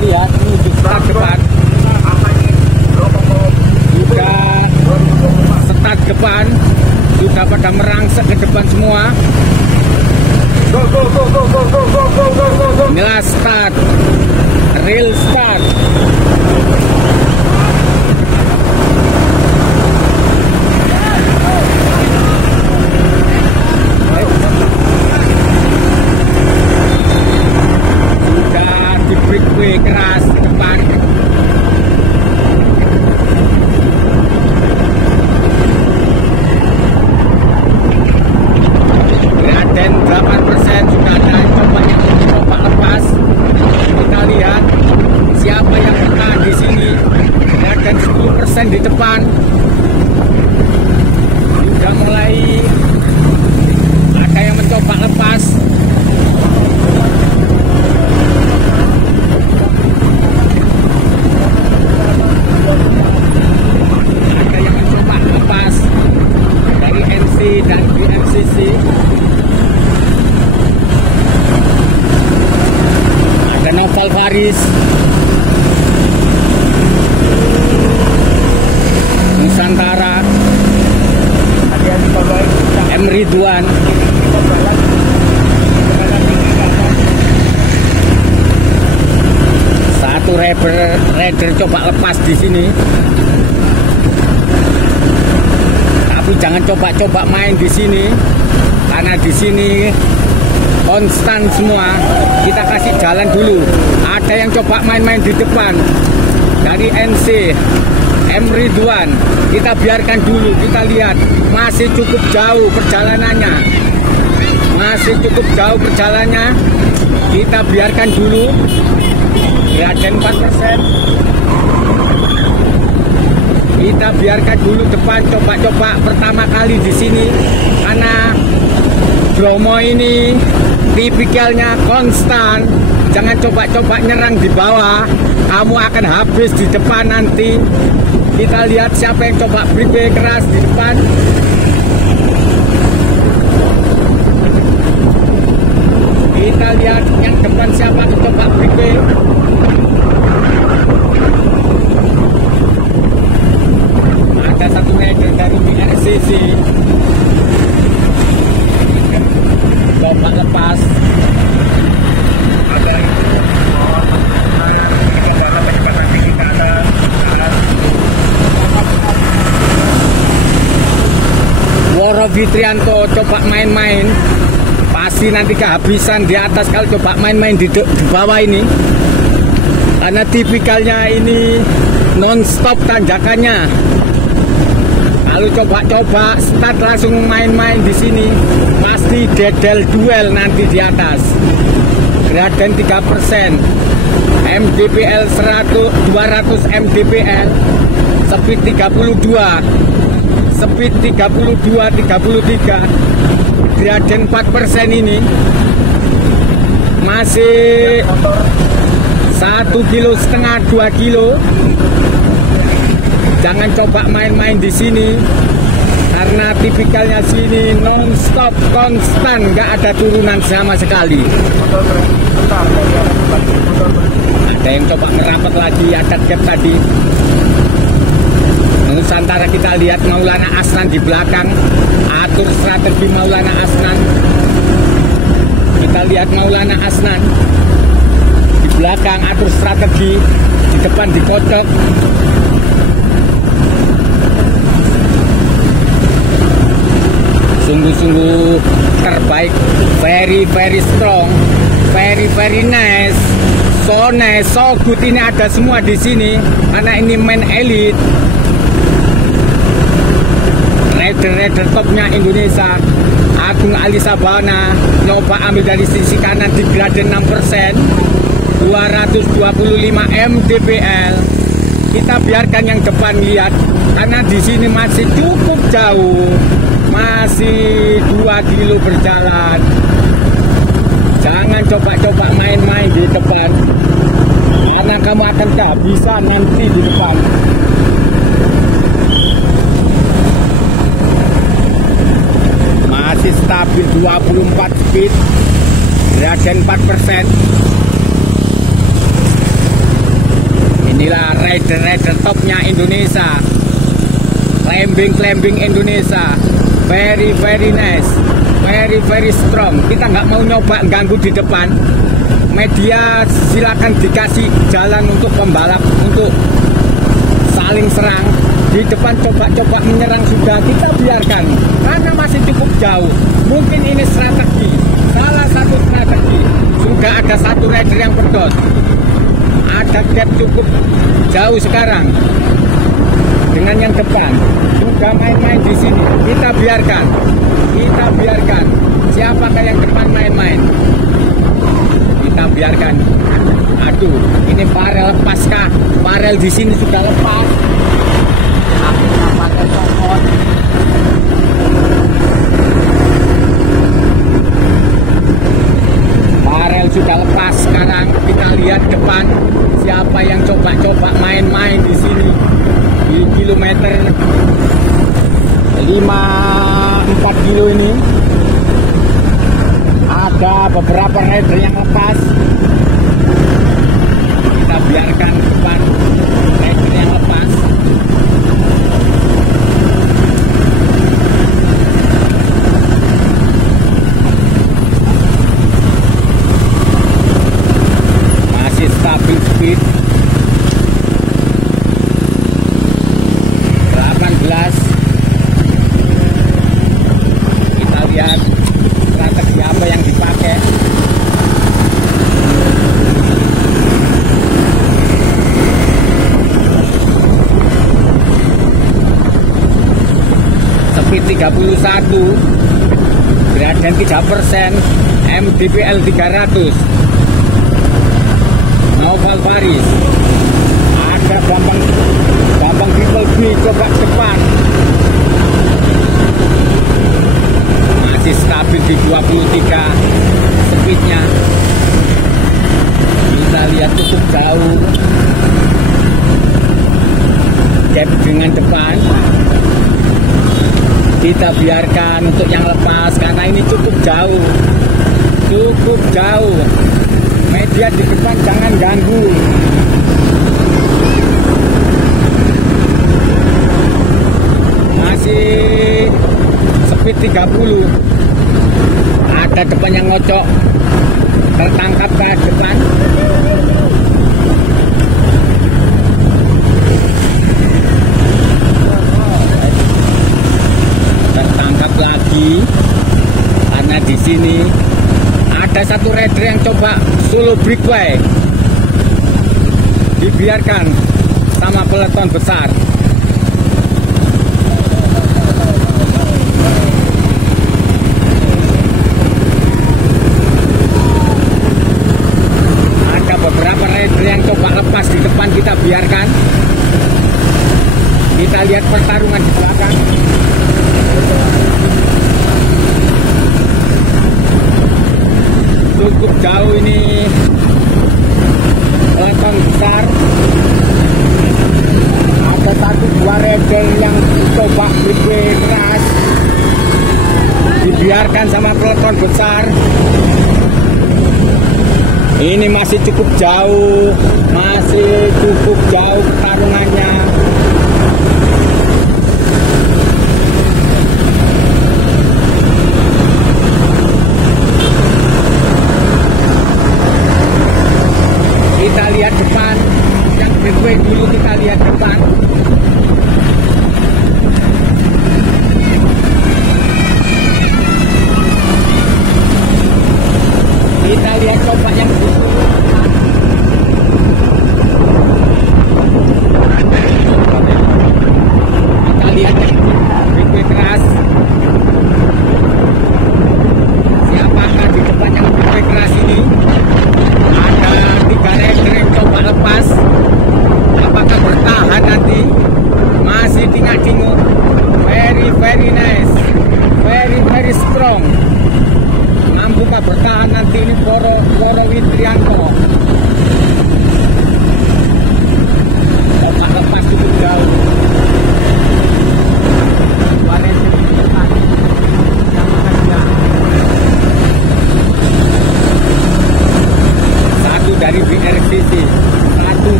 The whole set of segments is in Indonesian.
lihat menuju start depan. Sudah start depan, sudah pada merangsek ke depan semua. Inilah start, real start. Sudah di breakaway keras ke depan. Dan 8% sudah ada coba lepas. Kita lihat siapa yang bertahan di sini. Dan 10% di depan. Sudah mulai ada yang mencoba lepas. Ada yang mencoba lepas dari NC dan BMCC. Ada Noval Faris, Nusantara, M. Ridwan, satu rider coba lepas di sini. Tapi jangan coba-coba main di sini, karena di sini konstan semua. Kita kasih jalan dulu. Ada yang coba main-main di depan dari NC, M. Ridwan. Kita biarkan dulu. Kita lihat masih cukup jauh perjalanannya. Masih cukup jauh perjalanannya. Kita biarkan dulu. Gradien 4%. Kita biarkan dulu depan coba-coba pertama kali di sini, karena Bromo ini tipikalnya konstan. Jangan coba-coba nyerang di bawah, kamu akan habis di depan nanti. Kita lihat siapa yang coba breakaway keras di depan. Kita lihat yang depan siapa yang coba breakaway. Ada satu rider dari BRCC coba lepas. Ada kecepatan tinggi ke atas. Woro Fitrianto coba main-main, pasti nanti kehabisan di atas kalau coba main-main di bawah ini, karena tipikalnya ini non-stop tanjakannya. Kalau coba-coba start langsung main-main di sini, pasti dedel duel nanti di atas. Gradien 3%, MDPL 200 MDPL, speed 32, speed 33. Gradien 4% ini masih 1,5 kilo, 2 kilo. Jangan coba main-main di sini, karena tipikalnya sini non-stop, konstan, nggak ada turunan sama sekali. Ada yang coba merapat lagi, ada gap tadi. Nusantara kita lihat Maulana Asnan di belakang, atur strategi Maulana Asnan. Kita lihat Maulana Asnan di belakang, atur strategi, di depan dikocok. Sungguh-sungguh terbaik, very strong, very nice, so nice, so good. Ini ada semua di sini, karena ini main elite. Rider topnya Indonesia, Agung Ali Sabana nyoba ambil dari sisi kanan di gradien 6%, 225 mdpl. Kita biarkan yang depan lihat, karena di sini masih cukup jauh. Masih 2 kilo berjalan. Jangan coba-coba main-main di depan, karena kamu akan kehabisan nanti di depan. Masih stabil 24 speed, gradien 4%. Inilah rider-rider topnya Indonesia, climbing Indonesia, very nice, very strong. Kita nggak mau nyoba ganggu di depan. Media silakan dikasih jalan untuk pembalap untuk saling serang. Di depan coba-coba menyerang sudah kita biarkan karena masih cukup jauh. Mungkin ini strategi, salah satu strategi. Sudah ada satu rider yang pedot. Ada gap cukup jauh sekarang dengan yang depan. Sudah main-main di sini. Kita biarkan. Siapakah yang depan main-main? Kita biarkan. Aduh, ini Farel lepaskah? Farel di sini sudah lepas. Farel copot. Farel sudah lepas. Sekarang kita lihat depan siapa yang coba-coba main-main di sini di kilometer 4 kilo ini. Ada beberapa rider yang lepas. Kita biarkan depan rider yang lepas. Masih stabil speed 18. Kita lihat strategi apa yang dipakai. Speed 31, gradien 3%, MDPL 300. Noval Faris. Ada Bambang Triple B coba depan. Masih stabil di 23 speednya. Kita lihat cukup jauh gap dengan depan. Kita biarkan untuk yang lepas karena ini cukup jauh. Media di depan jangan ganggu. Masih speed 30. Ada depan yang ngocok, tertangkap ke depan. Tertangkap lagi karena di sini ada satu rider yang coba solo breakaway. Dibiarkan sama peloton besar. Beberapa rider yang coba lepas di depan kita biarkan. Kita lihat pertarungan di belakang. Cukup jauh ini peloton besar. Ada 1-2 rider yang coba breakaway keras. Dibiarkan sama peloton besar. Ini masih cukup jauh pertarungannya. Kita lihat depan, yang breakaway dulu kita lihat depan. Kita lihat coba yang kita lihat breakaway keras. Siapakah di depan yang breakaway keras ini? Ada 3 rider yang coba lepas. Apakah bertahan nanti?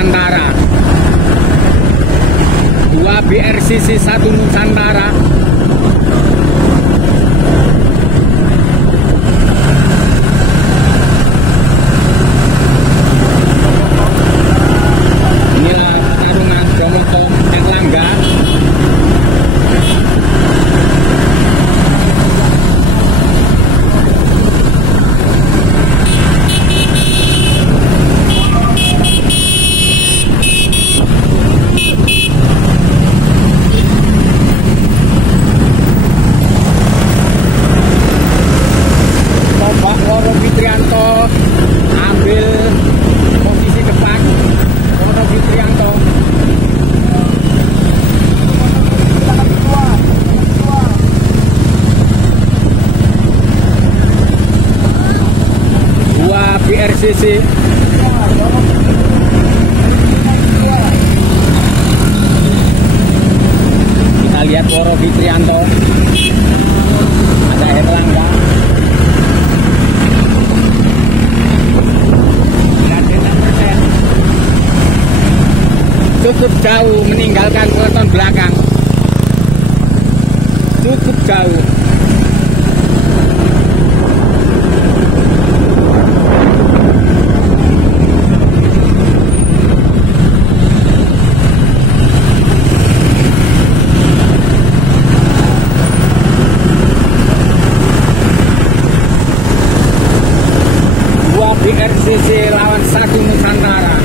Nusantara. 2 BRCC 1 Nusantara. Inilah pertarungan Bromoto Erlangga. Woro Fitrianto ambil posisi depan. Woro Fitrianto dua BRCC. Kita lihat Woro Fitrianto, ada Erlangga. Cukup jauh meninggalkan peloton belakang. Cukup jauh. Dua BRCC lawan 1 Nusantara.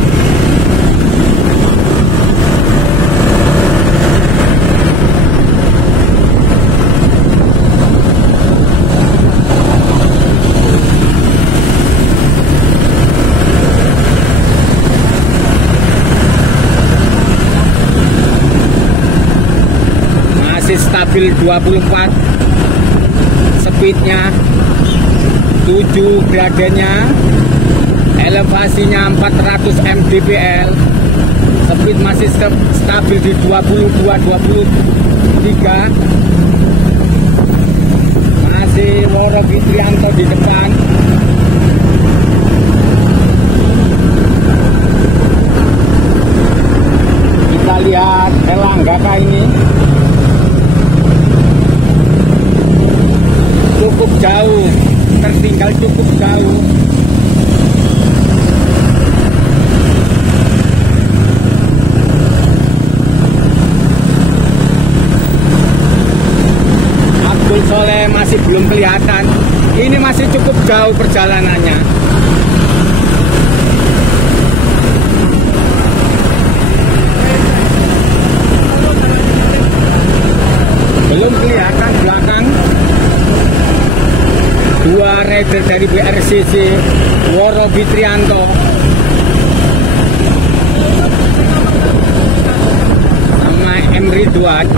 Stabil 24, speednya 7, gradennya, elevasinya 400 mdpl, speed masih stabil di 22-23. Masih Woro Fitrianto di depan. Kita lihat Erlangga kali ini. Cukup jauh, tertinggal cukup jauh. Abdul Soleh masih belum kelihatan. Ini masih cukup jauh perjalanannya. Belum kelihatan belakang. Dua rider dari BRCC, Woro Fitrianto sama M. Ridwan.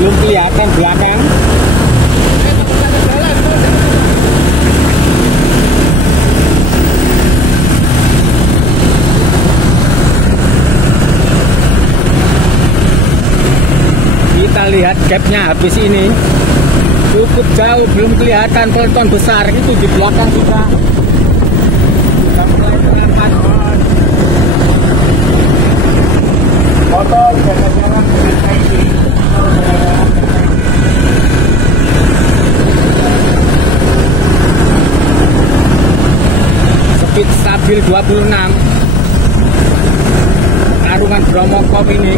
Belum kelihatan belakang. Kita lihat gapnya habis ini cukup jauh, belum kelihatan peloton besar itu di belakang kita. Sudah mulai kelihatan. Motor jangan-jangan speed stabil 26. Tarungan Bromocom ini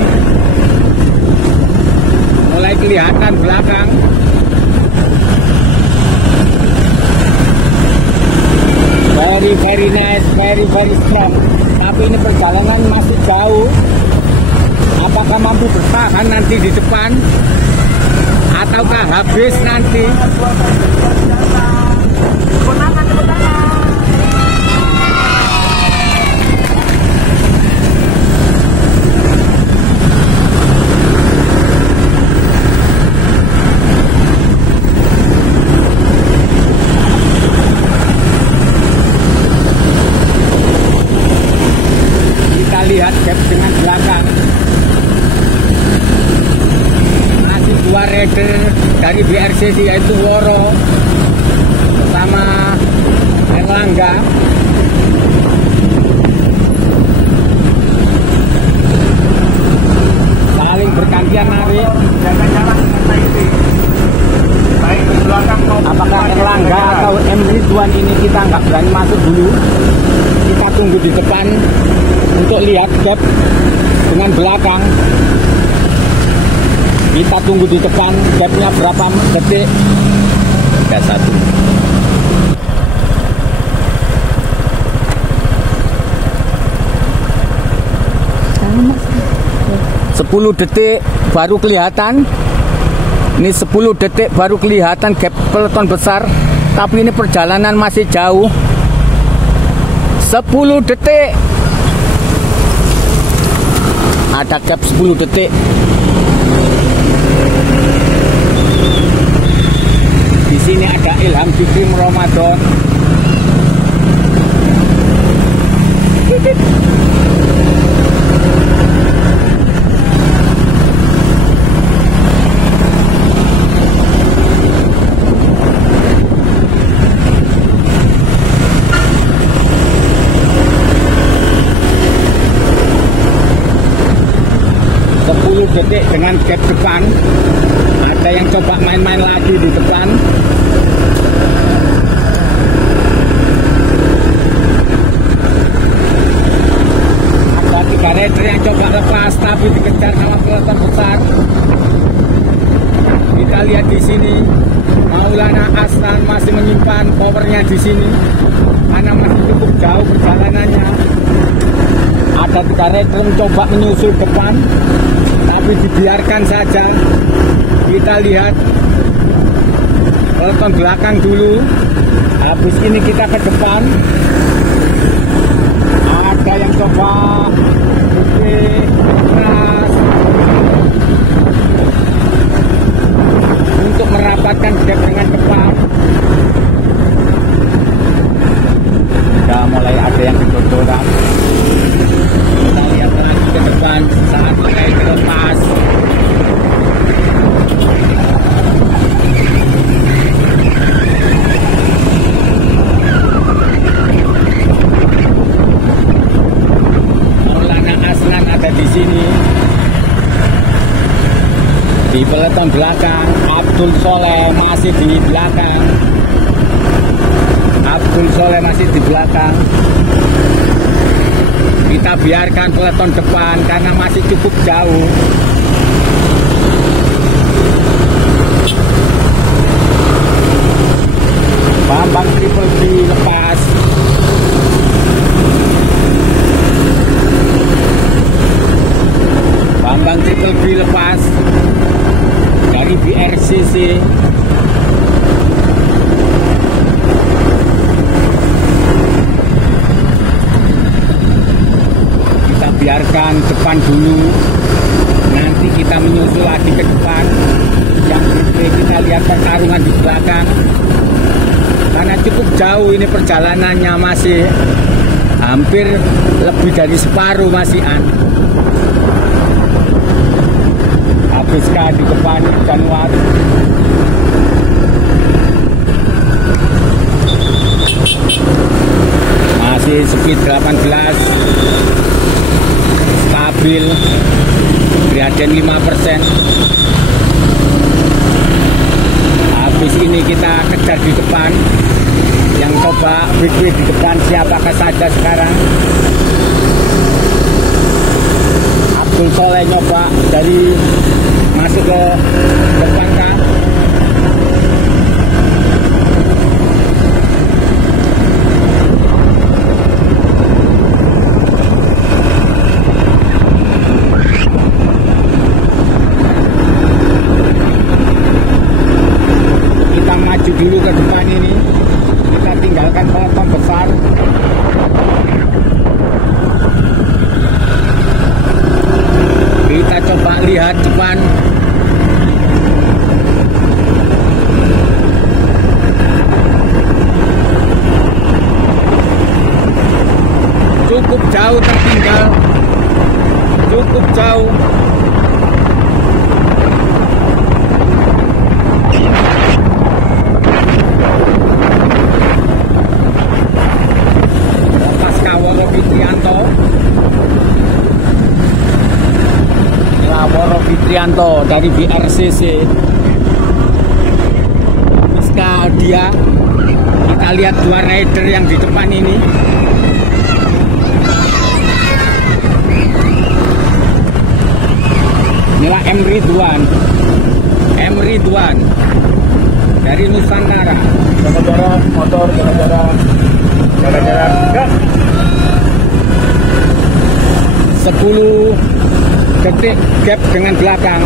mulai kelihatan belakang. Very nice, very strong. Tapi ini perjalanan masih jauh. Apakah mampu bertahan nanti di depan ataukah habis nanti? Lihat gap dengan belakang. Masih dua rider dari BRCC yaitu Woro sama duluan ini kita nggak berani masuk dulu. Kita tunggu di depan untuk lihat gap dengan belakang. Kita tunggu di depan gapnya berapa detik. 31. 10 detik baru kelihatan. Ini 10 detik baru kelihatan gap peloton besar, tapi ini perjalanan masih jauh. 10 detik. Ada gap 10 detik. Di sini ada Ilham Fikri Ramadan. Detik dengan gap depan. Ada yang coba main-main lagi di depan. Ada 3 rider yang coba lepas tapi dikejar sama peloton besar. Kita lihat di sini Maulana Aslan masih menyimpan powernya di sini karena masih cukup jauh perjalanannya. Ada 3 rider mencoba menyusul depan, tapi dibiarkan saja. Kita lihat peloton belakang dulu. Habis ini kita ke depan. Ada yang coba keras untuk merapatkan gap dengan depan. Sudah mulai ada yang kedodoran. Kita lihat lagi ke depan saat mulai dilepas. Maulana Aslan ada di sini. Di peloton belakang, Abdul Soleh masih di belakang. Abdul Soleh masih di belakang. Kita biarkan peloton depan karena masih cukup jauh. Bambang Triple B lepas. Bambang Triple B lepas dari BRCC. Biarkan depan dulu, nanti kita menyusul lagi ke depan. Yang berikutnya kita lihat pertarungan di belakang karena cukup jauh ini perjalanannya, masih hampir lebih dari separuh masihan. Habiskan di depan Januar. Masih speed 18, stabil, gradien 5%. Habis ini kita kejar di depan. Yang coba big di depan siapakah saja sekarang? Abdul Soleh nyoba dari masuk ke depan kan? Dulu ke depan ini kita tinggalkan peloton besar. Kita coba lihat depan. Cukup jauh tertinggal, cukup jauh. Fitrianto dari BRCC. Rizka dia, kita Kita lihat dua rider yang di depan ini. Inilah M Ridwan dari Nusantara. Jaga-jarak motor, jaga-jarak gas. 10 detik gap dengan belakang.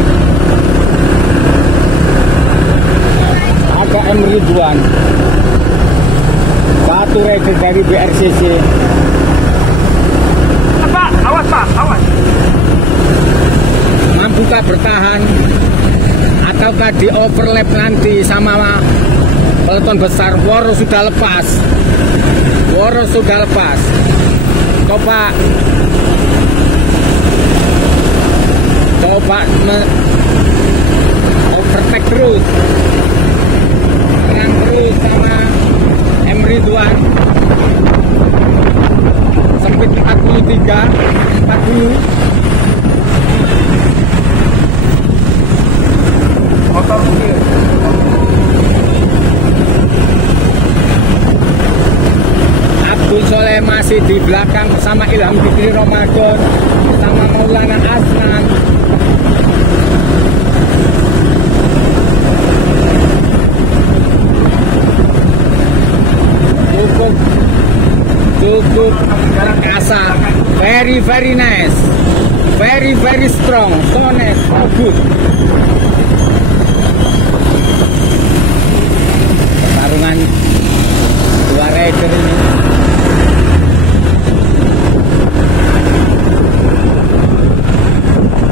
Ada M Ridwan, satu rider dari BRCC. Pak, awas Pak, awas. Mampukah bertahan ataukah di overlap nanti sama peloton besar? Woro sudah lepas. Coba overtake terus, tenang terus sama M Ridwan. Speed 40. Motor kecil. Abdul Soleh masih di belakang bersama Ilham Fikri Ramadan, bersama Maulana Asnan. Cukup kasar. Very nice. Very strong. So nice, so good. Pertarungan dua rider ini.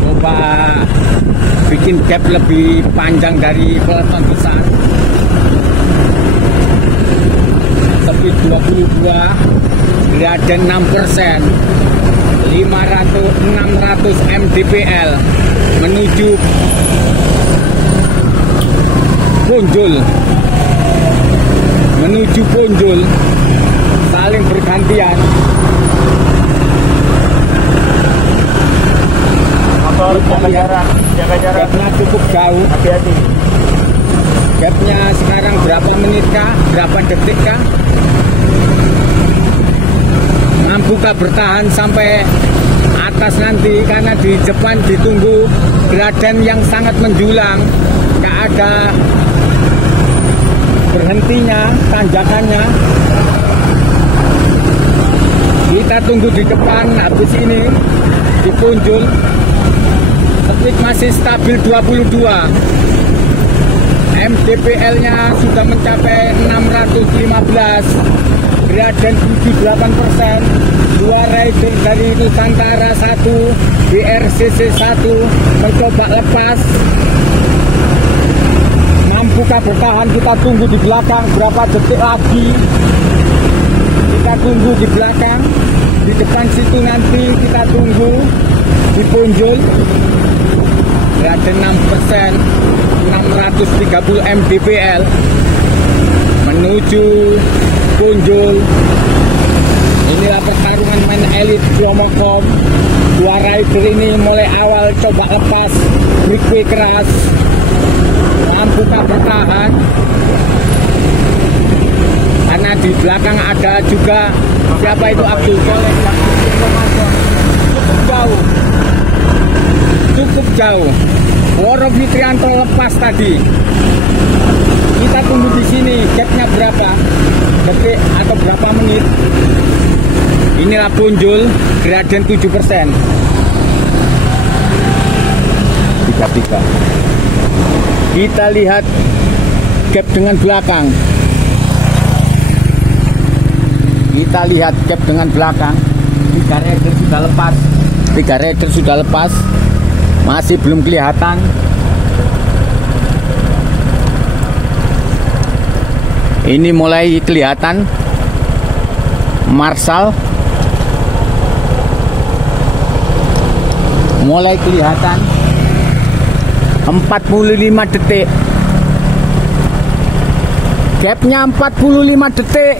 Coba bikin gap lebih panjang dari peloton besar. Speed 22, gradien 6%, 600 mdpl menuju Punjul, saling bergantian. Motor jaga jarak. Gapnya cukup jauh. Hati-hati. Gapnya sekarang berapa menit kah? Berapa detik kah? Mampukah bertahan sampai atas nanti? Karena di depan ditunggu gradien yang sangat menjulang, nggak ada berhentinya, tanjakannya. Kita tunggu di depan, habis ini di Punjul. Speed masih stabil 22. MDPL-nya sudah mencapai 615. Gradien 78%. Dua rider dari Nusantara 1, BRCC 1 mencoba lepas. Mampukah bertahan? Kita tunggu di belakang berapa detik lagi. Kita tunggu di belakang. Di depan situ nanti kita tunggu di Punjul. Gradien 6%, 630 mdpl menuju Punjul. Inilah pertarungan main elit Promocom. Dua rider ini mulai awal coba lepas, breakaway keras. Mampukah bertahan? Karena di belakang ada juga siapa itu, Abdul Soleh. Cukup jauh. Woro Fitrianto lepas tadi. Kita tunggu di sini, gapnya berapa detik atau berapa menit. Inilah Punjul, gradien 7%. 33. Kita lihat gap dengan belakang. Kita lihat gap dengan belakang. 3 rider sudah lepas. 3 rider sudah lepas. Masih belum kelihatan. Ini mulai kelihatan. Marshall mulai kelihatan. 45 detik. Gapnya 45 detik.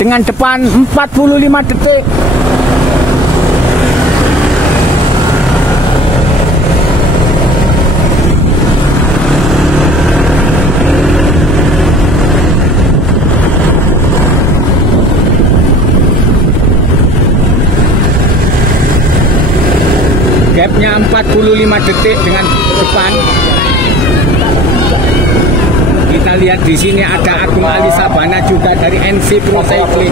Dengan depan 45 detik. Gapnya 45 detik dengan depan. Kita lihat di sini ada Agung Ali Sabana juga dari NC Pro Cycling.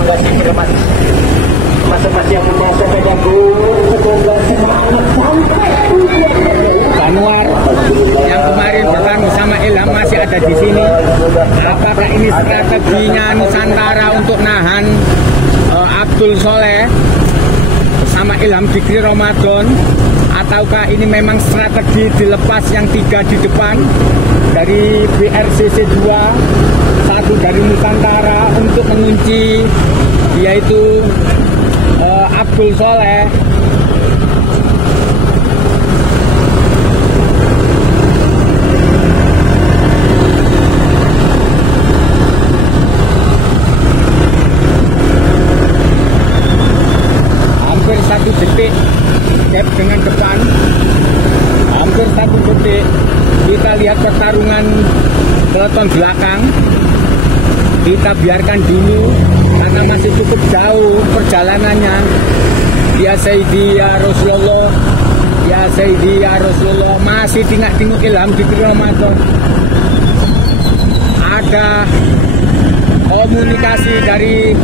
Januar yang kemarin bertemu sama Ilham masih ada di sini. Apakah ini strateginya Nusantara untuk nahan Abdul Soleh bersama Ilham Fikri Ramadan, ataukah ini memang strategi dilepas yang 3 di depan dari BRCC 2, 1 dari Nusantara untuk mengunci yaitu Abdul Soleh. Hampir 1 detik gap dengan depan, hampir 1 detik. Kita lihat pertarungan peloton belakang, kita biarkan dulu karena masih cukup jauh perjalanannya. Ya Sayyidi ya Rasulullah, ya Sayyidi ya Rasulullah. Masih tinggal-tinggal Ilham Fikri Ramadan. Ada komunikasi dari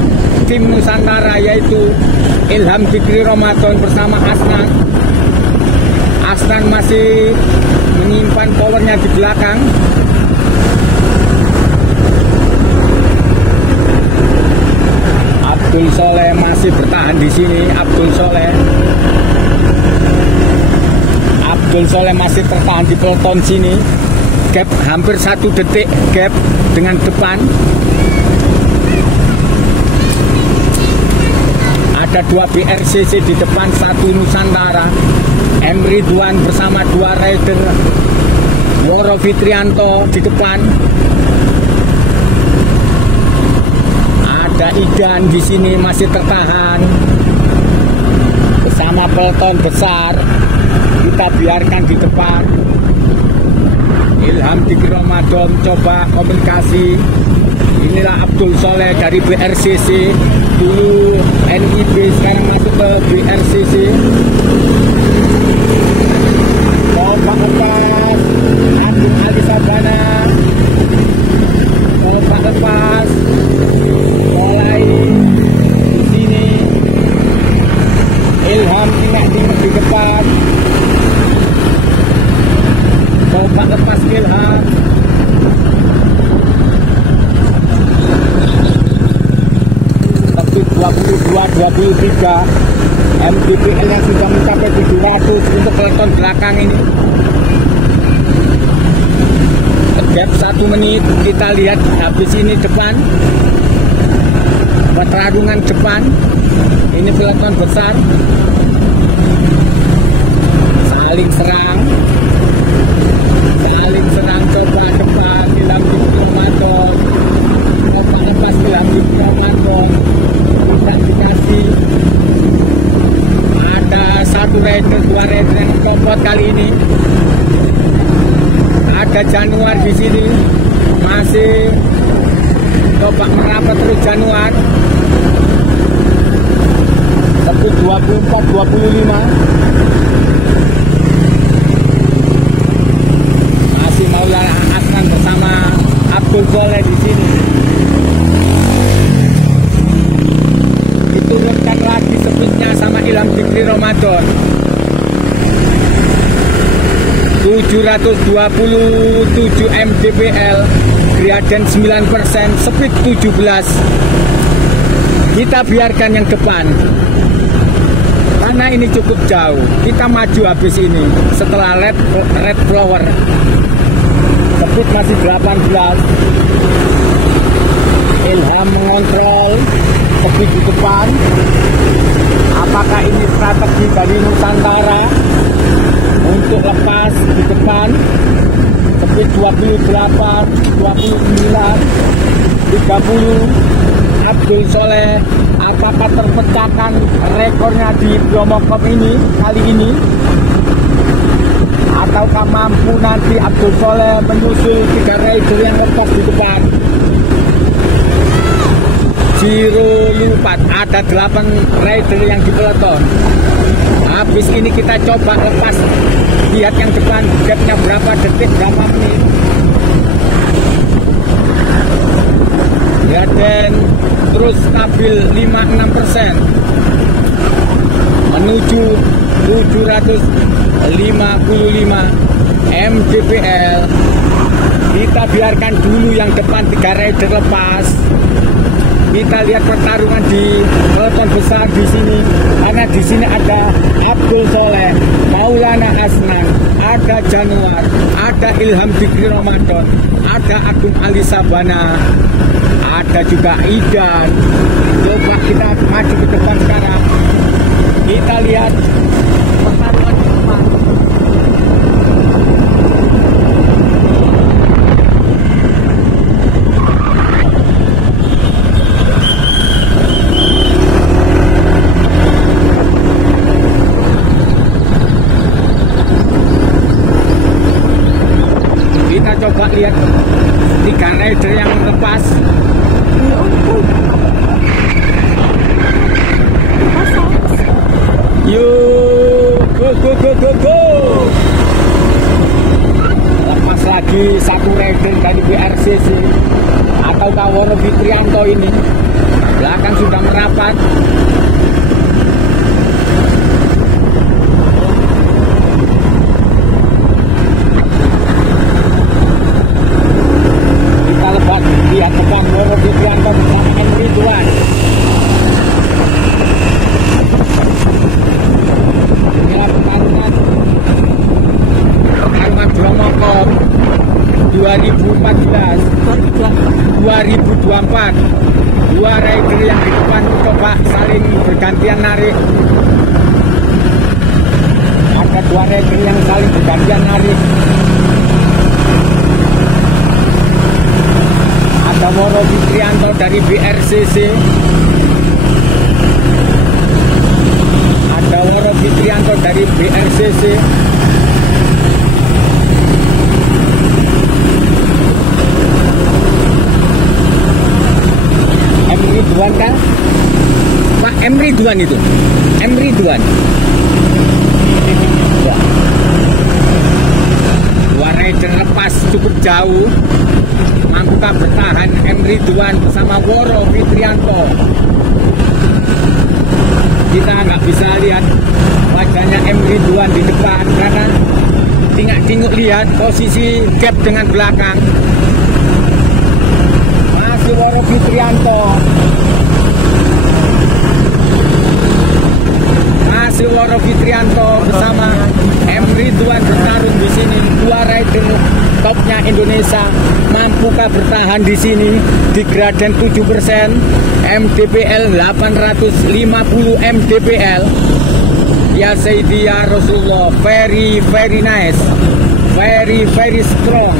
tim Nusantara yaitu Ilham Fikri Ramadan bersama Asnan. Asnan masih menyimpan powernya di belakang. Abdul Soleh masih bertahan di sini. Abdul Soleh masih tertahan di peloton sini. Gap hampir 1 detik gap dengan depan. Ada 2 BRCC di depan, 1 Nusantara. M. Ridwan bersama 2 rider, Woro Fitrianto di depan. Ada Igan di sini masih tertahan bersama peloton besar. Kita biarkan di depan. Ilham Fikri Ramadan coba komunikasi. Inilah Abdul Soleh dari BRCC, dulu NIB, sekarang masuk ke BRCC. Coba lepas Agung Ali Sabana, coba lepas mulai di sini. Ilham tinggal di depan, coba lepas Ilham. Tapi 22-23 MDPL yang sudah mencapai 700 untuk peloton belakang ini. Gap 1 menit, kita lihat habis ini depan. Pertarungan depan, ini peloton besar. Saling serang, coba depan, Ilham Fikri Ramadan. Coba lepas Ilham Fikri Ramadan. Tidak dikasih. Ada 1 rider, 2 rider yang copot kali ini. Ada Januar di sini, masih coba merapat terus Januar. 24-25. Masih Maulana Asnan bersama Abdul Soleh di sini. Diturunkan lagi speednya sama Ilham Fikri Ramadan. 727 mdpl, gradient 9%, speed 17. Kita biarkan yang depan karena ini cukup jauh. Kita maju habis ini setelah red flower. Speed masih 18. Ilham mengontrol speed di depan. Apakah ini strategi dari Nusantara untuk lepas di depan? Speed 28, 29, 30. Abdul Soleh, apakah terpecahkan rekornya di Bromo Cup ini kali ini? Ataukah mampu nanti Abdul Soleh menyusul 3 rider yang lepas di depan? Lupat. Ada 8 rider yang di peloton. Habis ini kita coba lepas, lihat yang depan gapnya berapa detik, berapa menit ya, dan terus stabil 5-6% menuju 755 mdpl. Kita biarkan dulu yang depan 3 rider lepas. Kita lihat pertarungan di peloton besar di sini, karena di sini ada Abdul Soleh, Maulana Hasnan, ada Januar, ada Ilham Fikri Ramadan, ada Agung Ali Sabana, ada juga Idan. Coba kita maju ke depan sekarang. Kita lihat pertarungan di depan. Kita coba lihat 3 rider yang lepas. Yuk, go. Lepas lagi 1 rider dari BRCC atau Kawono Fitrianto ini. Belakang sudah merapat. Lihat depan Woro Fitrianto bersama Henry Duan. Inilah pertarungan Bromokom 2014 2024. 2 rider yang di depan coba saling bergantian narik. Ada 2 rider yang saling bergantian narik. Ada Woro Fitrianto dari BRCC, ada Woro Fitrianto dari BRCC, M Ridwan kan? Pak M Ridwan itu, M Ridwan. Ya. 2 rider lepas cukup jauh. Mampukah bertahan M Ridwan bersama Woro Fitrianto? Kita nggak bisa lihat wajahnya M Ridwan di depan karena tinggal lihat posisi gap dengan belakang. Masih Woro Fitrianto. Masih Woro Fitrianto bersama M Ridwan bertarung di sini. 2 rider topnya Indonesia. Mampukah bertahan di sini di graden 7%, mdpl 850 mdpl. Ya Sayyidi ya Rasulullah, very nice, very strong,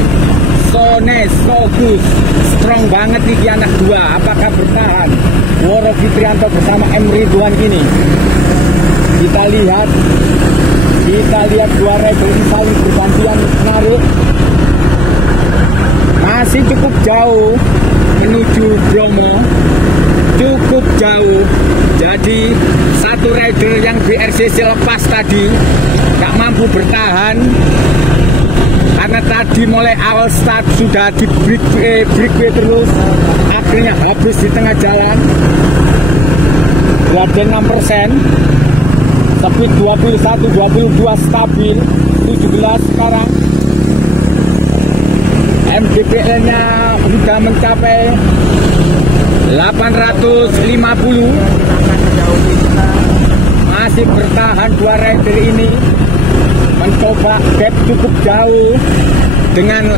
so nice, so good, strong banget nih anak 2. Apakah bertahan Woro Fitrianto bersama M Ridwan ini? Kita lihat 2 rider ini saling bergantian menarik. Masih cukup jauh menuju Bromo, cukup jauh. Jadi 1 rider yang BRCC lepas tadi gak mampu bertahan karena tadi mulai awal start sudah di breakway terus, akhirnya habis di tengah jalan. Graden 6%, speed 21, 22 stabil, 17 sekarang. mdpl-nya sudah mencapai 850. Masih bertahan 2 rider ini mencoba gap cukup jauh dengan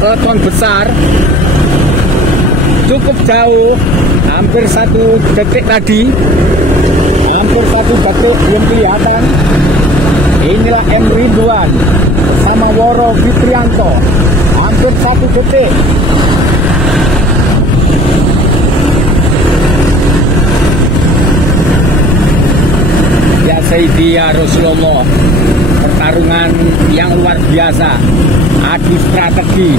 peloton besar, cukup jauh, hampir 1 detik tadi, hampir 1 detik belum kelihatan. Inilah M Ridwan sama Woro Fitrianto, hampir 1 detik. Ya Sayyidi ya Rasulullah, pertarungan yang luar biasa, adu strategi,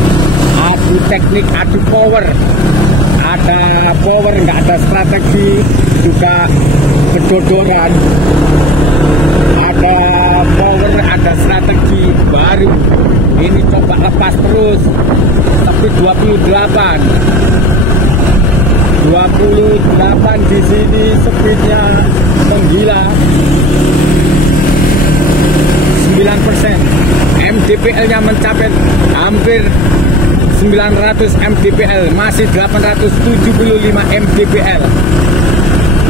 adu teknik, adu power. Ada power power, nggak ada strategi, juga kedodoran. Ada power, ada strategi baru. Ini coba lepas terus. Tapi 28 di sini speednya menggila. 9%. MDPL-nya mencapai hampir 900 MDPL, masih 875 MDPL.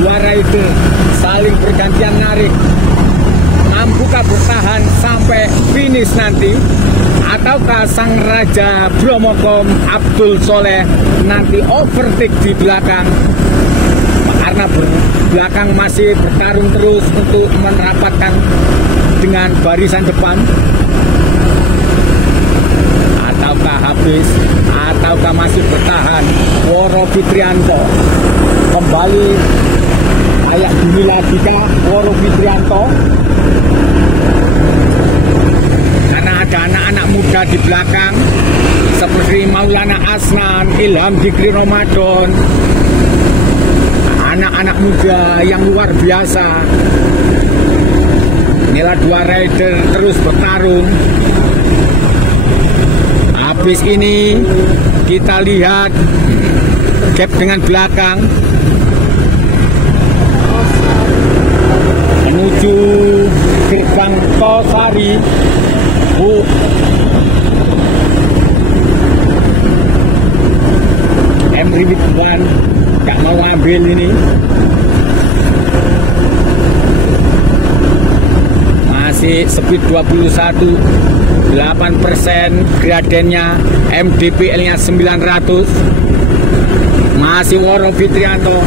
Dua rider saling bergantian narik. Mampukah bertahan sampai finish nanti? Ataukah sang Raja Bromokom Abdul Soleh nanti overtake di belakang? Karena belakang masih bertarung terus untuk merapatkan dengan barisan depan. Ataukah habis? Ataukah masih bertahan? Woro Fitrianto kembali kayak dulu lagi kah Woro Fitrianto? Karena ada anak-anak muda di belakang seperti Maulana Asnan, Ilham Dikri Ramadan, anak-anak muda yang luar biasa. Inilah dua rider terus bertarung. Habis ini kita lihat gap dengan belakang menuju gerbang Tol Sari. M-Limit 1 gak mau ngambil ini. Masih speed 21, 8% gradennya, MDPL-nya 900. Masih Woro Fitrianto.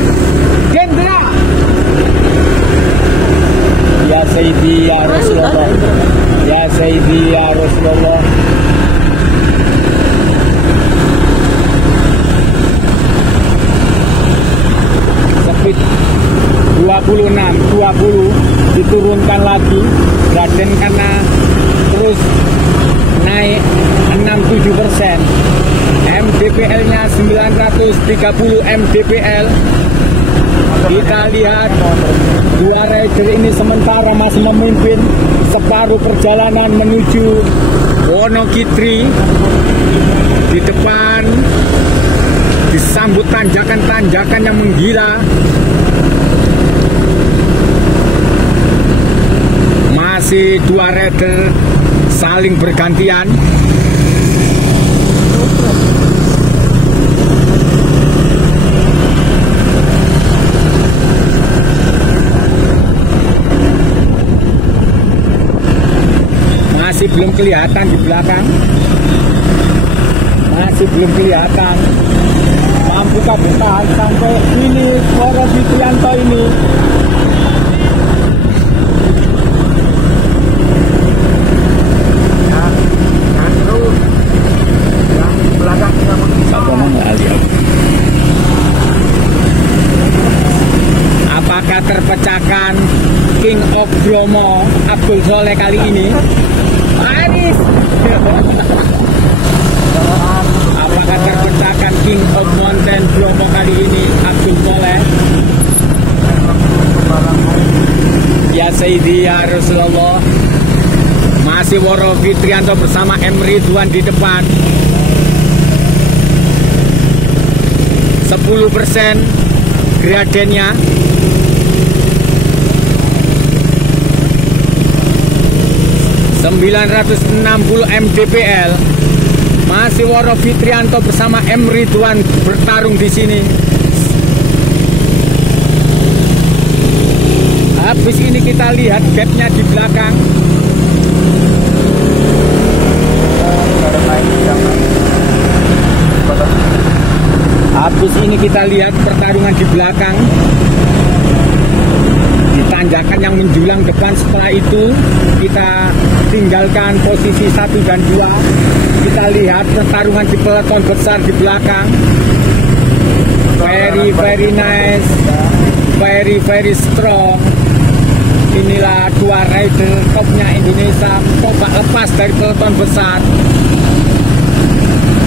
Gendra. Ya Sayyidi ya Rasulullah. Ya Sayyidi ya Rasulullah. Speed 26, 20 diturunkan lagi graden karena terus naik 67%. MDPL-nya 930 MDPL. Kita lihat dua rider ini sementara masih memimpin separuh perjalanan menuju Wonogiri. Di depan disambut tanjakan-tanjakan yang menggila. Masih dua rider saling bergantian. Masih belum kelihatan di belakang. Masih belum kelihatan. Mampukah bertahan sampai ini Woro Fitrianto ini? Apakah terpecahkan King of Bromo Abdul Soleh kali ini? Aris. Apakah terpecahkan King of Mountain Bromo kali ini Abdul Soleh? Ya Sayyidi ya Rasulullah. Masih Woro Fitrianto bersama M. Ridwan di depan. 10% gradennya. ...960 MDPL. Masih Woro Fitrianto bersama M. Ridwan bertarung di sini. Habis ini kita lihat gapnya di belakang. Habis ini kita lihat pertarungan di belakang. Di tanjakan yang menjulang depan, setelah itu kita tinggalkan posisi 1 dan 2. Kita lihat pertarungan di peloton besar di belakang. Very nice, very strong. Inilah dua rider topnya Indonesia, coba lepas dari peloton besar.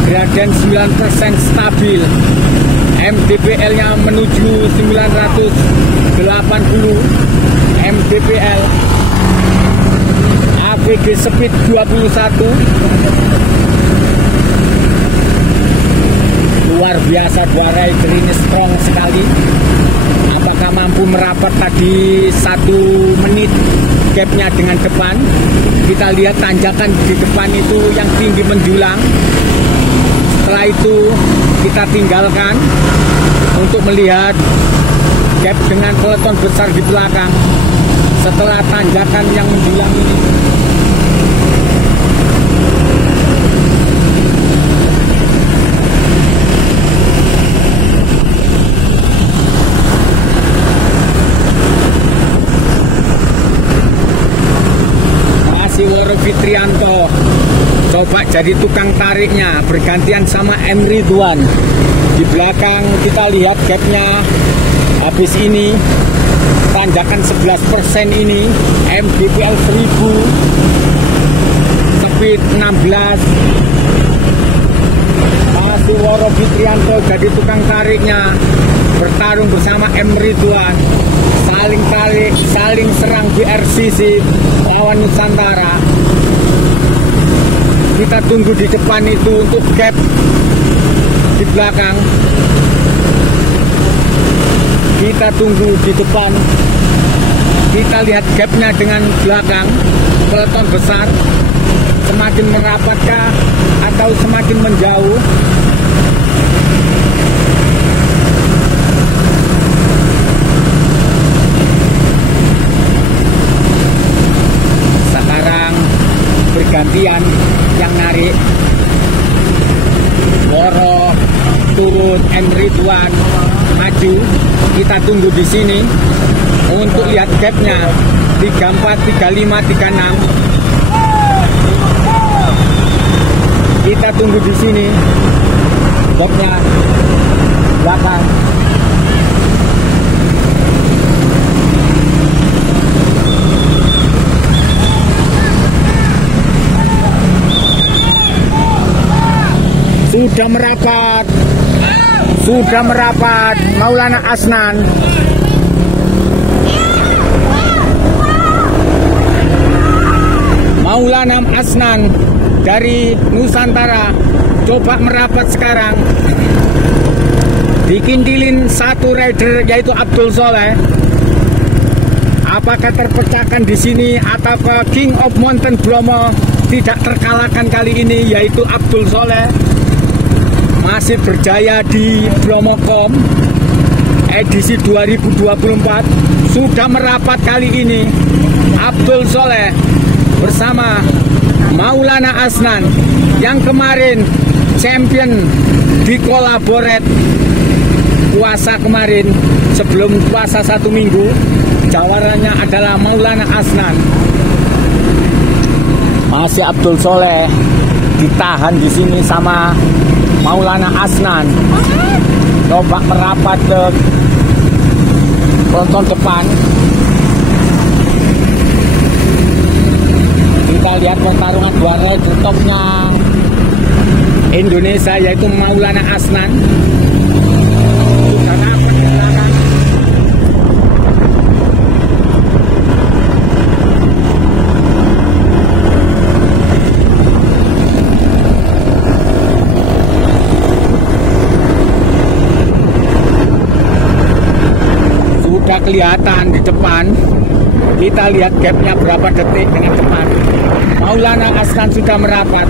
Graden 9% stabil. MDPL-nya menuju 980 MDPL. ABG speed 21. Luar biasa, dua rider ini strong sekali. Apakah mampu merapat tadi 1 menit gapnya dengan depan? Kita lihat tanjakan di depan itu yang tinggi menjulang. Setelah itu kita tinggalkan untuk melihat gap dengan peloton besar di belakang setelah tanjakan yang menjulang ini. Woro Fitrianto coba jadi tukang tariknya bergantian sama M. Ridwan. Di belakang kita lihat gapnya habis ini tanjakan 11% ini MDPL 1000 speed 16. Masih Woro Fitrianto jadi tukang tariknya bertarung bersama M. Ridwan, saling tarik, saling serang di RCC lawan Nusantara. Kita tunggu di depan itu untuk gap di belakang. Kita tunggu di depan. Kita lihat gapnya dengan belakang peloton besar semakin merapatkah atau semakin menjauh. Bergantian yang narik. Woro turun, M. Ridwan maju. Kita tunggu di sini untuk lihat gapnya 34, 35, 36. Kita tunggu di sini gapnya belakang. Sudah merapat Maulana Asnan. Maulana Asnan dari Nusantara coba merapat sekarang. Dikintilin satu rider yaitu Abdul Soleh. Apakah terpecahkan di sini atau ke King of Mountain Bromo tidak terkalahkan kali ini yaitu Abdul Soleh. Masih berjaya di Bromocom edisi 2024. Sudah merapat kali ini Abdul Soleh bersama Maulana Asnan yang kemarin champion di Kolaborat puasa kemarin. Sebelum puasa 1 minggu jawarannya adalah Maulana Asnan. Masih Abdul Soleh ditahan di sini sama Maulana Asnan. Coba merapat ke peloton depan. Kita lihat pertarungan dua rider topnya Indonesia yaitu Maulana Asnan. Sudah rapat di belakang. Sudah kelihatan di depan. Kita lihat gapnya berapa detik dengan depan. Maulana Asnan sudah merapat.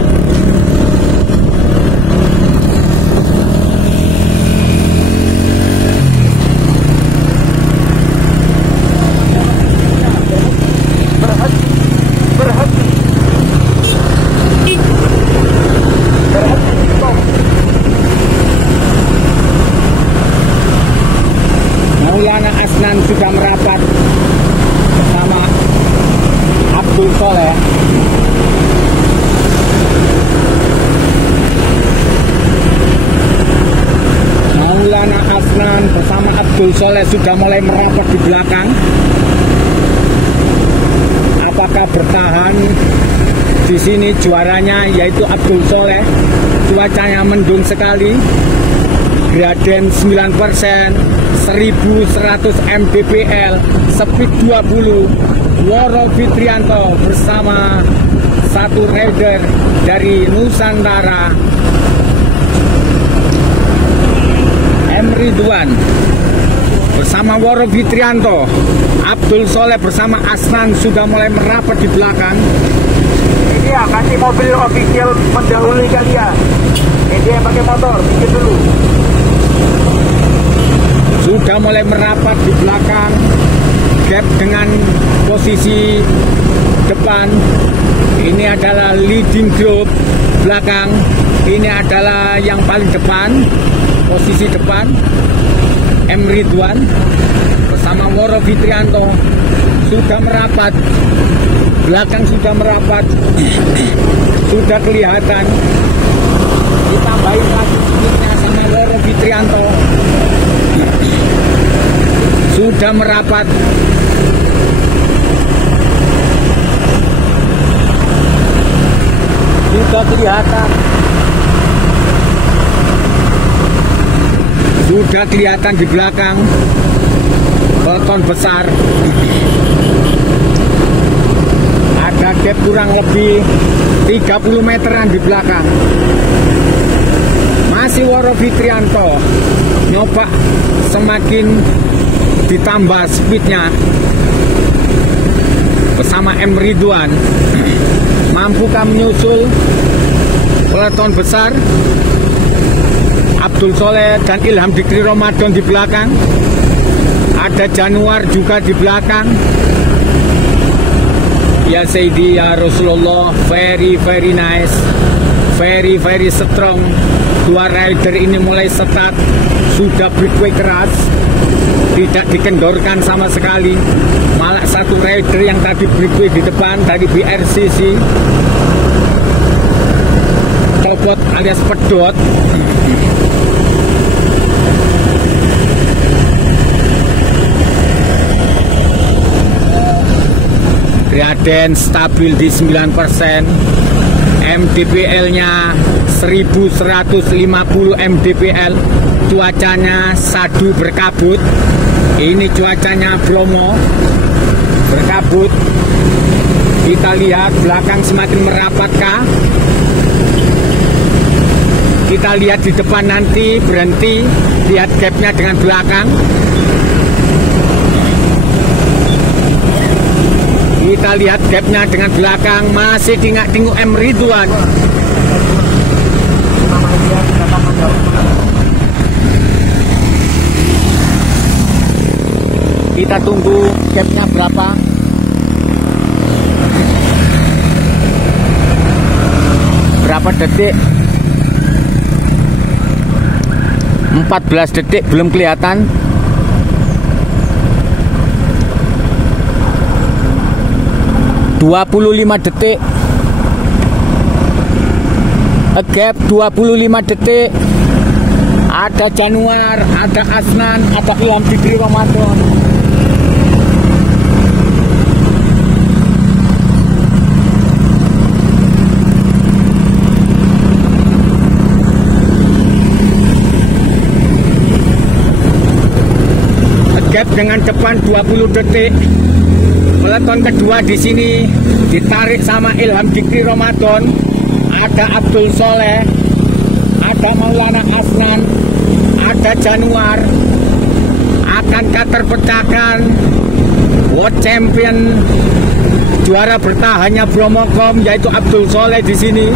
Maulana Asnan sudah merapat bersama Abdul Soleh. Maulana Asnan bersama Abdul Soleh sudah mulai merapat di belakang. Apakah bertahan di sini? Juaranya yaitu Abdul Soleh. Cuacanya mendung sekali. Graden 9%, 1100 mdpl, speed 20. Woro Fitrianto bersama satu rider dari Nusantara, M. Ridwan bersama Woro Fitrianto. Abdul Soleh bersama Asnan sudah mulai merapat di belakang. Ini ya, kasih mobil official mendahului kalian. Ini yang pakai motor, bikin dulu. Sudah mulai merapat di belakang. Gap dengan posisi depan. Ini adalah leading group. Belakang ini adalah yang paling depan. Posisi depan M. Ridwan bersama Woro Fitrianto sudah merapat. Belakang sudah merapat. Sudah kelihatan. Ditambahin lagi speednya sama Woro Fitrianto. Sudah merapat. Sudah kelihatan. Sudah kelihatan di belakang. Peloton besar. Ada gap kurang lebih 30 meteran di belakang. Masih Woro Fitrianto nyoba semakin ditambah speednya bersama M. Ridwan. Mampukah menyusul peloton besar Abdul Soleh dan Ilham Dikri Ramadan di belakang? Ada Januar juga di belakang. Ya Sayyidi ya Rasulullah, very nice, very strong. Dua rider ini mulai start, sudah breakaway keras, tidak dikendorkan sama sekali. Malah satu rider yang tadi breakaway di depan dari BRCC copot alias pedot. Graden stabil di 9%, mdpl-nya 1150 mdpl. Cuacanya sadu berkabut. Ini cuacanya Bromo berkabut. Kita lihat belakang semakin merapatkah. Kita lihat di depan nanti berhenti. Lihat gapnya dengan belakang. Kita lihat gapnya dengan belakang. Masih tinggal M. Ridwan. Kita tunggu gapnya berapa. Berapa detik? 14 detik belum kelihatan. ...25 detik. A gap 25 detik. Ada Januar, ada Asnan, ada Ilham Dikri Ramadan. Gap dengan depan 20 detik. Peloton kedua di sini ditarik sama Ilham Dikri Ramadan. Ada Abdul Soleh, ada Maulana Asnan, ada Januar. Akankah terpecahkan World Champion juara bertahannya Bromocom, yaitu Abdul Soleh di sini,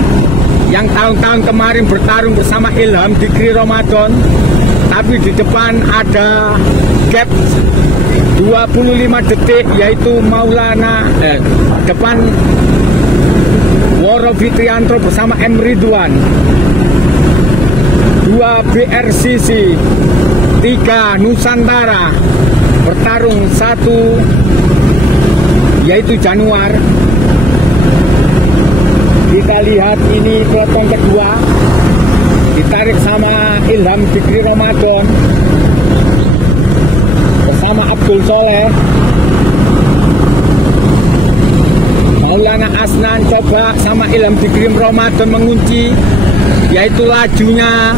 yang tahun-tahun kemarin bertarung bersama Ilham Dikri Ramadan. Tapi di depan ada gap 25 detik, yaitu Maulana depan Woro Fitrianto bersama M. Ridwan. 2 BRCC, 3 Nusantara bertarung, 1 yaitu Januar. Kita lihat ini peloton kedua ditarik sama Ilham Dikri Ramadan bersama Abdul Soleh. Maulana Asnan coba sama Ilham Dikri Ramadan mengunci, yaitu lajunya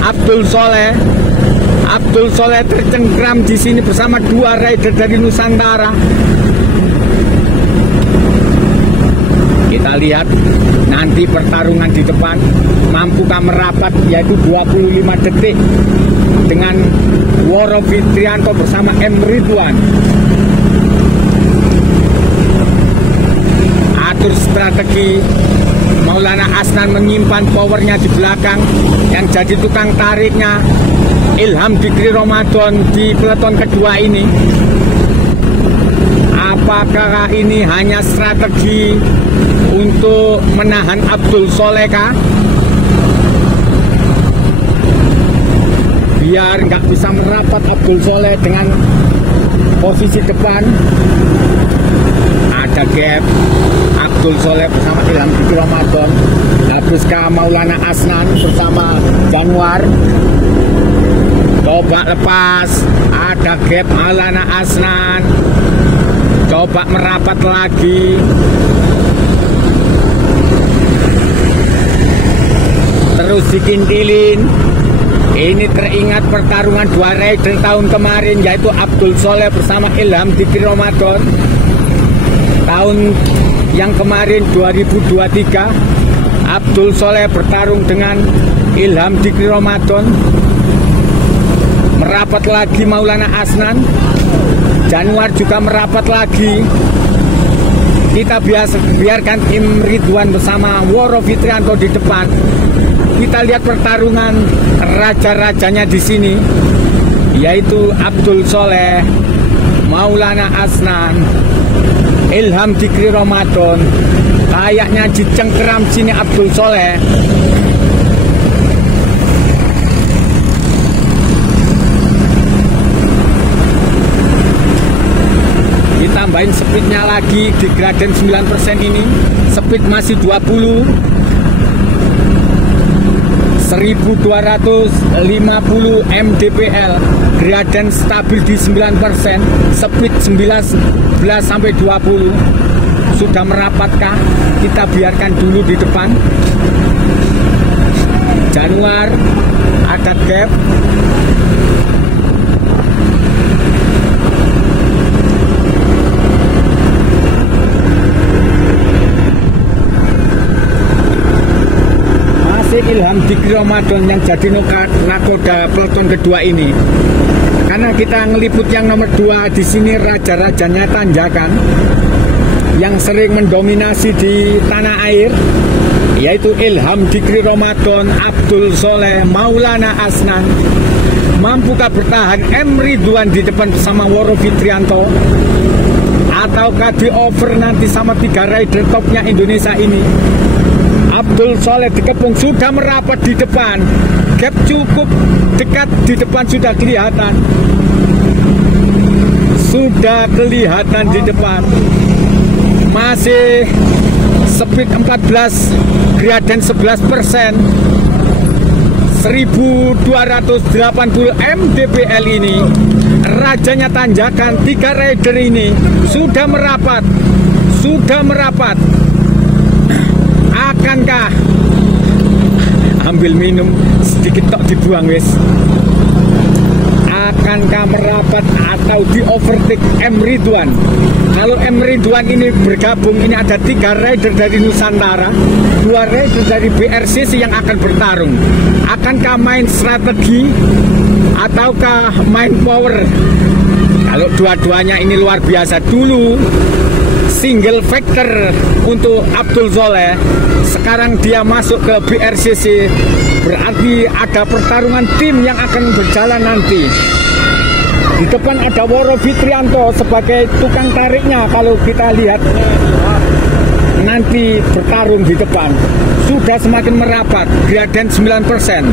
Abdul Soleh. Abdul Soleh tercengkram di sini bersama 2 rider dari Nusantara. Kita lihat nanti pertarungan di depan mampukah merapat, yaitu 25 detik dengan Woro Fitrianto bersama M. Ridwan. Atur strategi, Maulana Asnan menyimpan powernya di belakang, yang jadi tukang tariknya Ilham Dikri Ramadan di peleton kedua ini. Apakah ini hanya strategi untuk menahan Abdul Soleh kah? Biar nggak bisa merapat Abdul Soleh dengan posisi depan. Ada gap Abdul Soleh bersama Ilham Dikri Ramadan. Haruskah Maulana Asnan bersama Januar? Coba lepas. Ada gap Maulana Asnan. Coba merapat lagi. Terus dikintilin. Ini teringat pertarungan 2 rider tahun kemarin, yaitu Abdul Soleh bersama Ilham Dikri Ramadan. Tahun yang kemarin 2023, Abdul Soleh bertarung dengan Ilham Dikri Ramadan. Merapat lagi Maulana Asnan. Januar juga merapat lagi. Kita biarkan Im Ridwan bersama Woro Fitrianto di depan. Kita lihat pertarungan raja-rajanya di sini, yaitu Abdul Soleh, Maulana Asnan, Ilham Dikri Ramadan. Kayaknya dicengkeram sini Abdul Soleh. Ditambahin speednya lagi di Graden 9% ini. Speed masih 20, 1250 mdpl. Graden stabil di 9%. Speed 19 sampai 20. Sudah merapatkah? Kita biarkan dulu di depan. Januar ada gap. Ilham Dikri Ramadan yang jadi nakoda peleton kedua ini. Karena kita ngeliput yang nomor 2 di sini, raja-rajanya tanjakan yang sering mendominasi di tanah air, yaitu Ilham Dikri Ramadan, Abdul Soleh, Maulana Asnan. Mampukah bertahan M. Ridwan di depan bersama Woro Fitrianto? Ataukah di over nanti sama 3 rider topnya Indonesia ini? Abdul Soleh dikepung, sudah merapat di depan. Gap cukup dekat di depan, sudah kelihatan. Sudah kelihatan di depan. Masih speed 14, Graden 11%. 1280 mdpl ini. Rajanya tanjakan, 3 rider ini sudah merapat. Sudah merapat. Akankah ambil minum sedikit tok dibuang wis? Akankah merapat atau di overtake M. Ridwan? Kalau M. Ridwan ini bergabung, ini ada 3 rider dari Nusantara, 2 rider dari BRCC yang akan bertarung. Akankah main strategi ataukah main power? Kalau dua-duanya ini luar biasa. Dulu single factor untuk Abdul Soleh, sekarang dia masuk ke BRCC, berarti ada pertarungan tim yang akan berjalan nanti. Di depan ada Woro Fitrianto sebagai tukang tariknya. Kalau kita lihat nanti bertarung di depan, sudah semakin merapat. Graden 9%,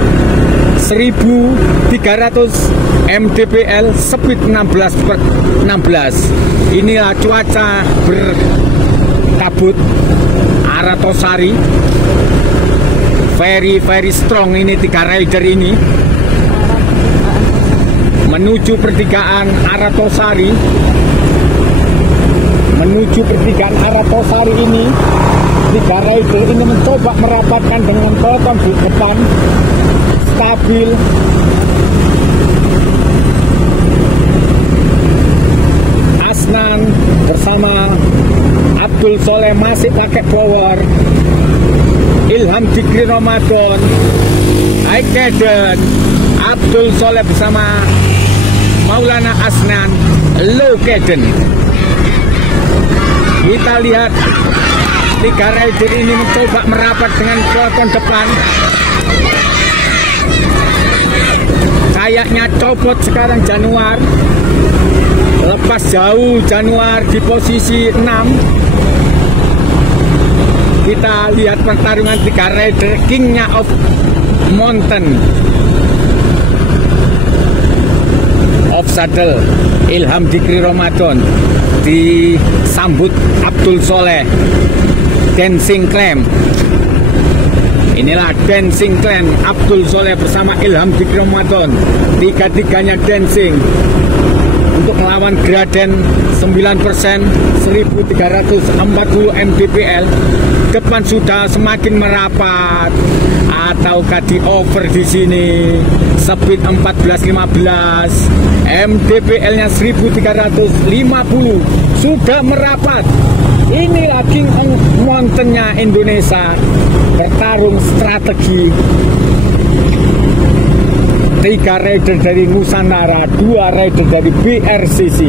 1300 mdpl, speed 16/16. Inilah cuaca berkabut Aratosari. Very strong ini 3 rider ini menuju pertigaan Aratosari. Menuju pertigaan Aratosari ini, 3 rider ini mencoba merapatkan dengan peloton di depan. stabil. Asnan bersama Abdul Soleh masih pakai power. Ilham Dikri Ramadan, Aikeden, Abdul Soleh bersama Maulana Asnan, low Keden. Kita lihat 3 rider ini mencoba merapat dengan peloton depan. Kayaknya copot sekarang Januar. Lepas jauh Januar di posisi 6. Kita lihat pertarungan 3 rider Kingnya of Mountain. Off saddle Ilham Dikri Ramadan disambut Abdul Soleh. Dancing Clam. Inilah Dancing Clam Abdul Soleh bersama Ilham Dikri Ramadan. Tiga-tiganya dancing untuk melawan Graden 9% 1340 mdpl. Depan sudah semakin merapat, ataukah di over di sini? Speed 1415, mdpl-nya 1350, sudah merapat. Inilah King of Mountain-nya Indonesia, bertarung strategi. 3 rider dari Nusantara, 2 rider dari BRCC.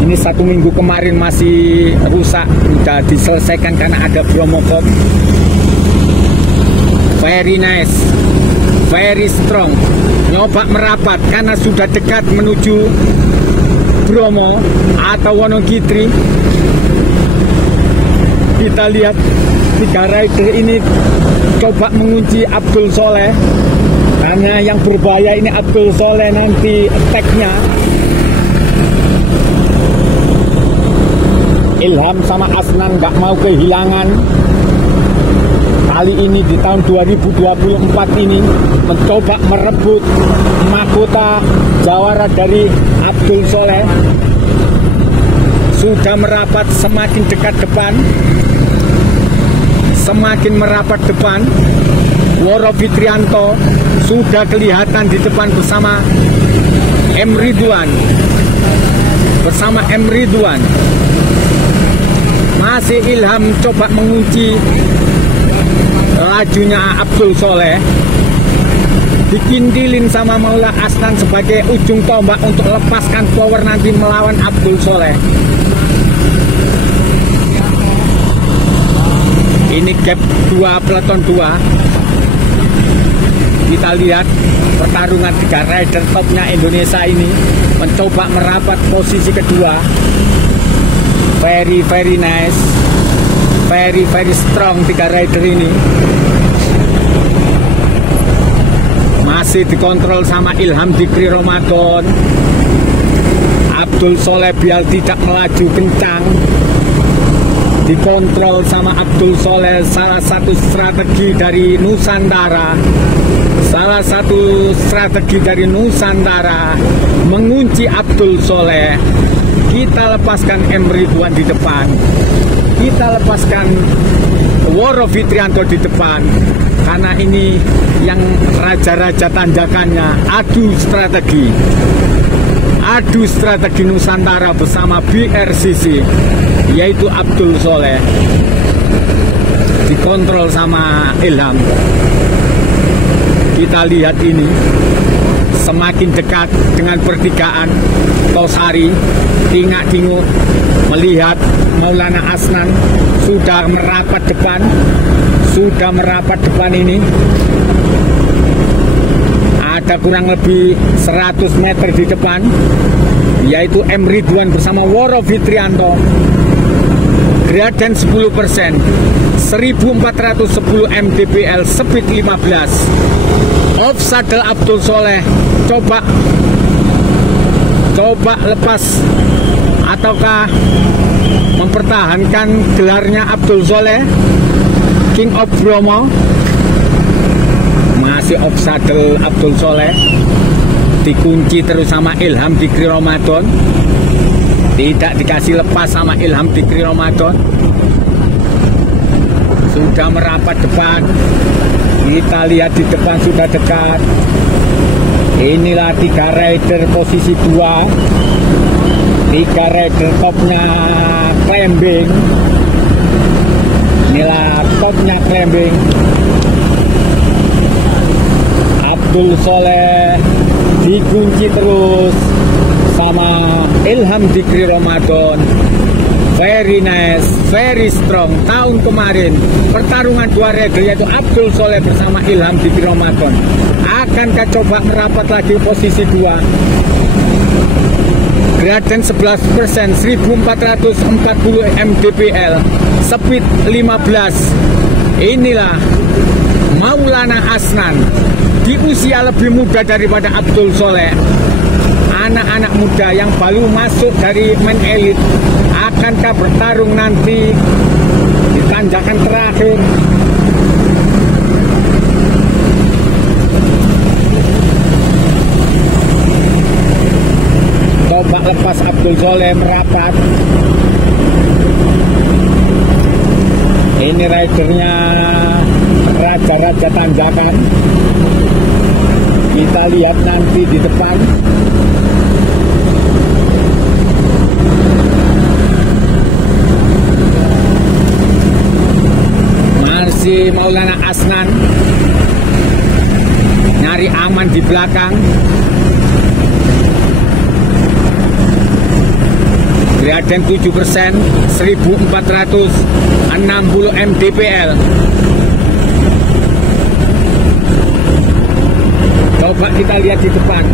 Ini 1 minggu kemarin masih rusak, sudah diselesaikan karena ada Bromo Cup. Very nice, very strong. Nyoba merapat karena sudah dekat menuju Bromo atau Wonogiri. Kita lihat 3 rider ini coba mengunci Abdul Soleh. Karena yang berbahaya ini Abdul Soleh nanti attack-nya. Ilham sama Asnan nggak mau kehilangan. Kali ini di tahun 2024 ini mencoba merebut mahkota jawara dari Abdul Soleh. Sudah merapat semakin dekat depan. Semakin merapat depan. Woro Fitrianto sudah kelihatan di depan bersama M. Ridwan. Bersama M. Ridwan. Masih Ilham coba mengunci lajunya Abdul Soleh. Dikindilin sama Maula Asnan sebagai ujung tombak untuk lepaskan power nanti melawan Abdul Soleh. Ini gap 2 peloton 2. Kita lihat pertarungan 3 rider topnya Indonesia ini mencoba merapat posisi kedua. Very nice, very strong 3 rider ini. Masih dikontrol sama Ilham Dikri Ramadan. Abdul Soleh biar tidak melaju kencang. Dikontrol sama Abdul Soleh, salah satu strategi dari Nusantara. Salah satu strategi dari Nusantara mengunci Abdul Soleh. Kita lepaskan M. Ridwan di depan. Kita lepaskan Woro Fitrianto di depan. Karena ini yang raja-raja tanjakannya. Adu strategi. Adu strategi Nusantara bersama BRCC, yaitu Abdul Soleh. Dikontrol sama Ilham. Kita lihat ini semakin dekat dengan pertigaan Tosari. Tingak-tinguk melihat Maulana Asnan sudah merapat depan. Sudah merapat depan ini. Ada kurang lebih 100 meter di depan, yaitu M. Ridwan bersama Woro Fitrianto. Graden 10%, 1410 mdpl, speed 15. Off saddle Abdul Soleh, coba lepas ataukah mempertahankan gelarnya Abdul Soleh, King of Bromo. Masih off saddle Abdul Soleh, dikunci terus sama Ilham Dikri Ramadan. Tidak dikasih lepas sama Ilham Dikri Ramadan. Sudah merapat depan. Kita lihat di depan sudah dekat. Inilah 3 rider posisi 2. 3 rider topnya climbing. Inilah topnya climbing. Abdul Soleh dikunci terus sama Ilham Dikri Ramadan. Very nice, very strong. Tahun kemarin pertarungan 2 rider yaitu Abdul Soleh bersama Ilham Dikri Ramadan. Akankah coba merapat lagi posisi 2? Gradient 11%, 1440 mdpl, speed 15. Inilah Maulana Asnan, di usia lebih muda daripada Abdul Soleh. Anak-anak muda yang baru masuk dari main elite, akankah bertarung nanti di tanjakan terakhir? Coba lepas Abdul Soleh merapat. Ini ridernya raja-raja tanjakan. Kita lihat nanti di depan. Masih Maulana Asnan nyari aman di belakang. Gradient 7%, 1460 mdpl. Coba kita lihat di depan.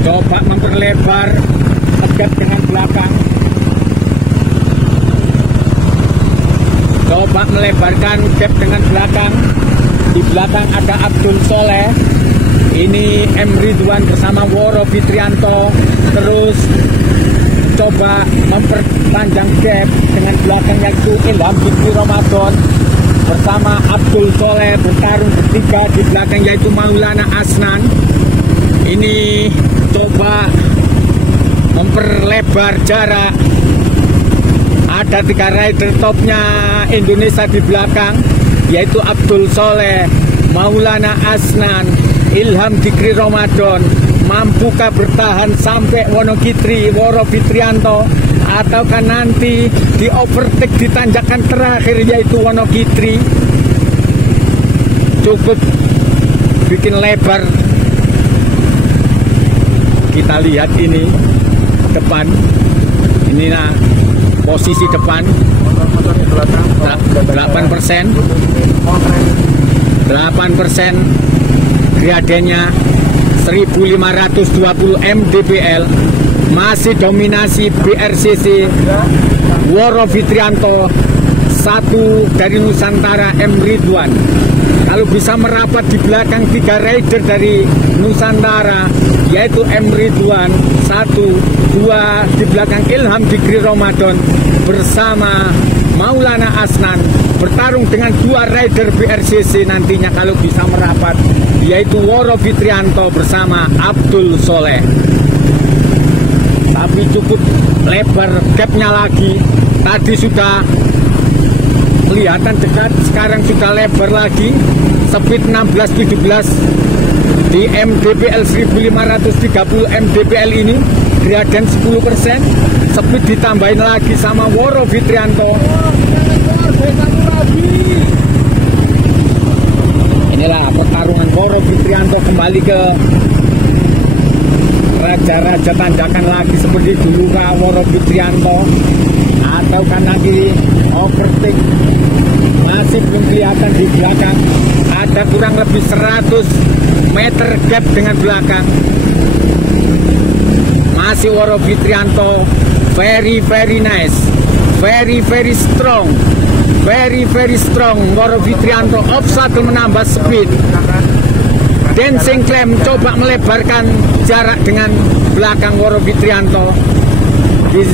Coba memperlebar tegak dengan belakang. Coba melebarkan gap dengan belakang. Di belakang ada Abdul Soleh. Ini M. Ridwan bersama Woro Fitrianto. Terus coba memperpanjang gap dengan belakang yaitu Ilham Dikri Ramadan bersama Abdul Soleh bertarung bertiga di belakang yaitu Maulana Asnan. Ini coba memperlebar jarak. Ada 3 rider topnya Indonesia di belakang yaitu Abdul Soleh, Maulana Asnan, Ilham Dikri Ramadan. Mampukah bertahan sampai Wonogitri, Woro Fitrianto, ataukah nanti di overtake di tanjakan terakhir yaitu Wonogitri? Cukup bikin lebar. Kita lihat ini depan. Inilah posisi depan. 8%. 8% gradiennya 1520 mdpl. Masih dominasi BRCC Woro Fitrianto, 1 dari Nusantara M. Ridwan. Kalau bisa merapat di belakang 3 rider dari Nusantara yaitu M. Ridwan 1, 2 di belakang Ilham Dikri Ramadan bersama Maulana Asnan bertarung dengan 2 rider BRCC nantinya kalau bisa merapat yaitu Woro Fitrianto bersama Abdul Soleh. Tapi cukup lebar gapnya lagi. Tadi sudah kelihatan dekat, sekarang sudah lebar lagi. Speed 16-17 di mdpl 1530 mdpl ini. Gradient 10%. Speed ditambahin lagi sama Woro Fitrianto. Inilah pertarungan Woro Fitrianto kembali ke raja-raja tanjakan lagi seperti dulu kah Woro Fitrianto, atau kan lagi overtake? Masih belum kelihatan di belakang. Ada kurang lebih 100 meter gap dengan belakang. Masih Woro Fitrianto, very nice, very strong, very strong. Woro Fitrianto off 1 menambah speed. Dancing Clam coba melebarkan jarak dengan belakang Woro Fitrianto di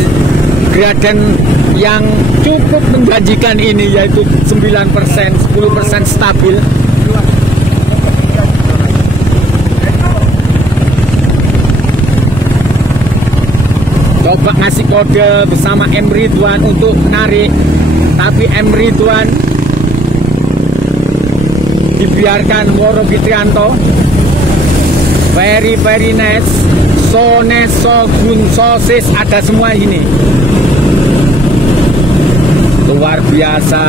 gradien yang cukup menjanjikan ini, yaitu 9%, 10% stabil. Coba ngasih kode bersama M. Ridwan untuk narik, tapi M. Ridwan dibiarkan Woro Fitrianto. Very nice. So nice, so good, so sis, ada semua ini. Luar biasa.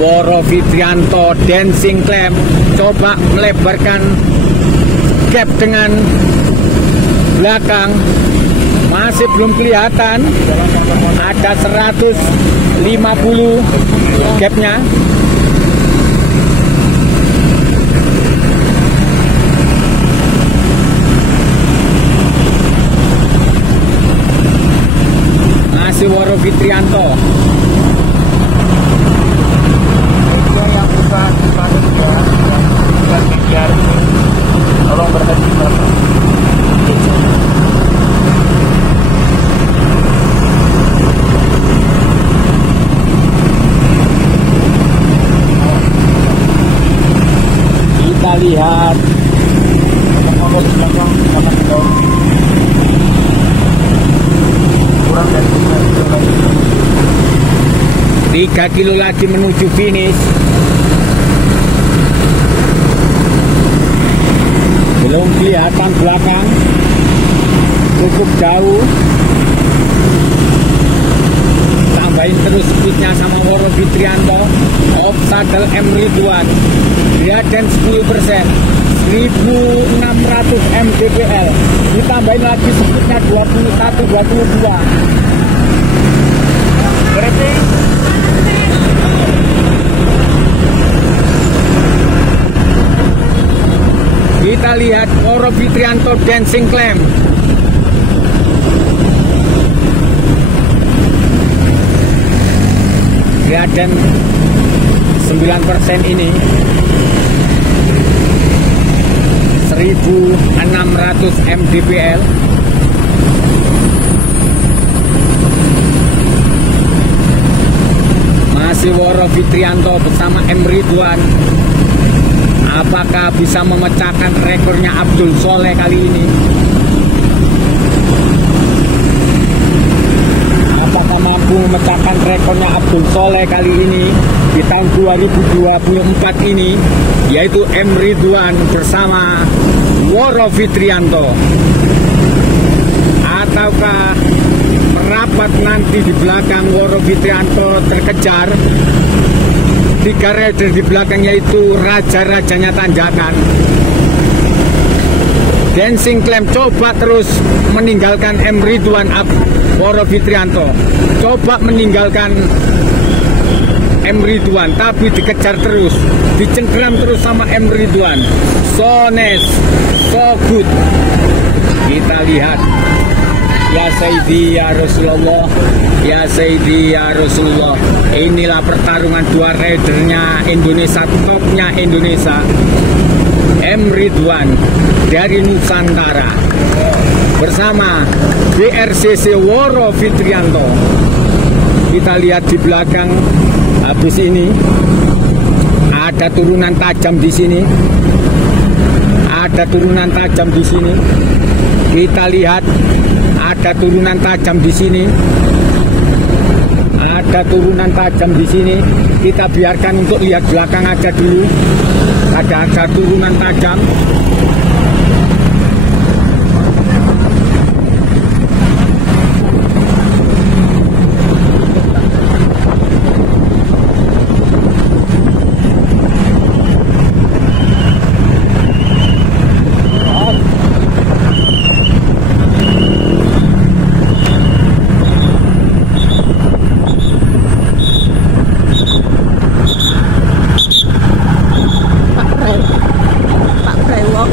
Woro Fitrianto Dancing Clam coba melebarkan gap dengan belakang. Masih belum kelihatan. Ada 150 gapnya. Masih Woro Fitrianto. Yang bukan biar tolong berhenti Bapak. Kita lihat kurang dari 3 kilo lagi menuju finish. Belum kelihatan belakang, cukup jauh. Tambahin terus speednya sama Woro Fitrianto. Off saddle M. Ridwan, gradien 10%, 1600 mdpl. Ditambahin lagi speednya 21-22. berhenti. Kita lihat Woro Fitrianto Dancing Clam. Gradien 9% ini 1600 mdpl. Masih Woro Fitrianto bersama M. Ridwan. Apakah bisa memecahkan rekornya Abdul Soleh kali ini? Apakah mampu memecahkan rekornya Abdul Soleh kali ini di tahun 2024 ini, yaitu M. Ridwan bersama Woro Fitrianto? Ataukah merapat nanti di belakang Woro Fitrianto terkejar? 3 rider di belakangnya itu raja-rajanya tanjakan. Dancing Clam coba terus meninggalkan M. Ridwan. Woro Fitrianto coba meninggalkan M. Ridwan, tapi dikejar terus, dicengkram terus sama M. Ridwan. So nice, so good. Kita lihat. Ya Sayyidi ya Rasulullah, ya Sayyidi ya Rasulullah. Inilah pertarungan dua ridernya Indonesia, topnya Indonesia. M. Ridwan dari Nusantara bersama BRCC Woro Fitrianto. Kita lihat di belakang, habis ini ada turunan tajam di sini. Ada turunan tajam di sini. Kita lihat ada turunan tajam di sini. Ada turunan tajam di sini. Kita biarkan untuk lihat belakang aja dulu. Ada turunan tajam. Pak Brewok.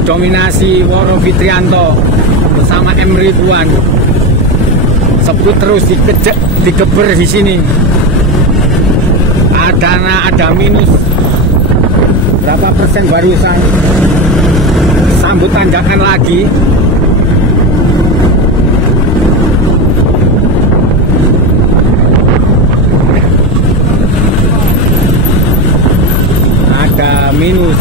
Ini dominasi Woro Fitrianto bersama M. Ridwan. Sebut terus digeber di sini. Ada minus berapa persen barusan. Sambut tanjakan lagi. Ada minus.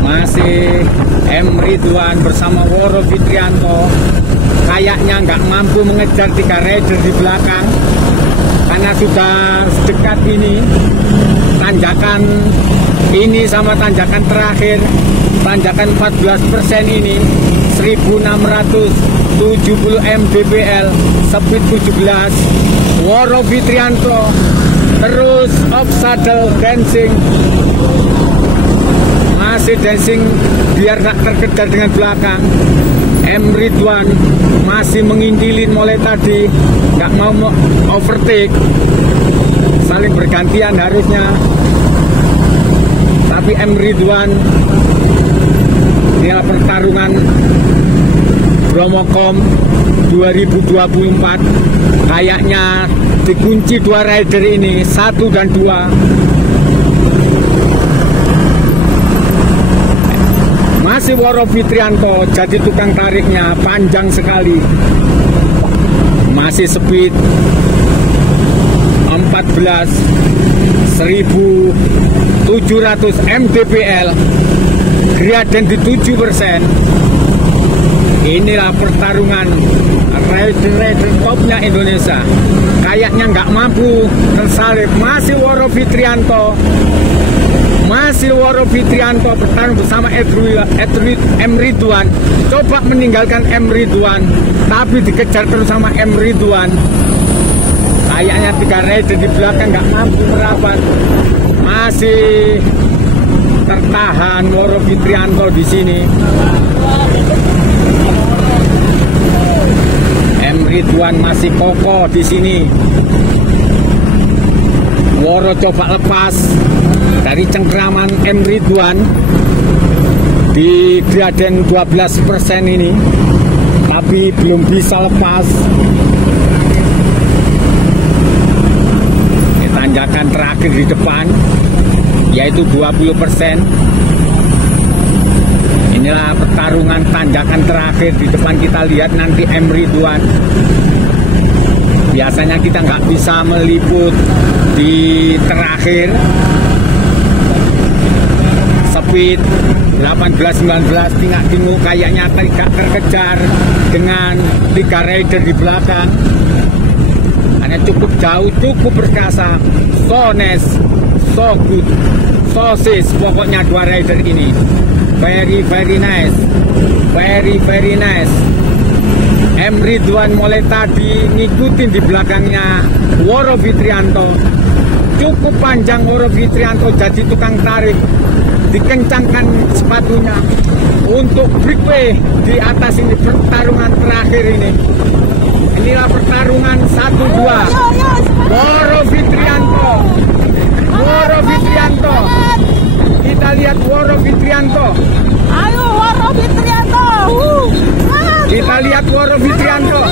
Masih M. Ridwan bersama Woro Fitrianto kayaknya nggak mampu mengejar 3 rider di belakang karena sudah dekat ini tanjakan ini sama tanjakan terakhir, tanjakan 14% ini 1670 mdpl, speed 17. Woro Fitrianto terus off saddle dancing, masih dancing biar tak terkejar dengan belakang. M. Ridwan masih mengindilin mulai tadi, nggak mau overtake, saling bergantian harusnya. Tapi M. Ridwan, inilah pertarungan Bromocom 2024. Kayaknya dikunci 2 rider ini, 1 dan 2. Masih Woro Fitrianto jadi tukang tariknya, panjang sekali. Masih speed 14 1700 mdpl, gradien di 7%. Inilah pertarungan rider-rider topnya Indonesia. Kayaknya nggak mampu tersalip. Masih Woro Fitrianto bertarung bersama M. Ridwan. Coba meninggalkan M. Ridwan, tapi dikejar terus sama M. Ridwan. Kayaknya 3 rider di belakang nggak mampu merapat. Masih tertahan Woro Fitrianto di sini. M. Ridwan masih kokoh di sini. Woro coba lepas dari cengkraman M. Ridwan di gradien 12% ini, tapi belum bisa lepas. Tanjakan terakhir di depan yaitu 20%. Inilah pertarungan tanjakan terakhir di depan. Kita lihat nanti M. Ridwan. Biasanya kita nggak bisa meliput di terakhir. Speed 18-19 tinggal kayaknya tidak terkejar dengan 3 rider di belakang. Hanya cukup jauh, cukup perkasa. So nice, so good, sosis. Pokoknya 2 rider ini very nice, very nice. M. Ridwan mulai tadi ngikutin di belakangnya Woro Fitrianto. Cukup panjang Woro Fitrianto jadi tukang tarik. Dikencangkan sepatunya untuk breakaway di atas ini. Pertarungan terakhir ini. Inilah pertarungan 1-2. Woro Fitrianto. Kita lihat Woro Fitrianto. Ayo Woro Fitrianto. Kita lihat Woro Fitrianto.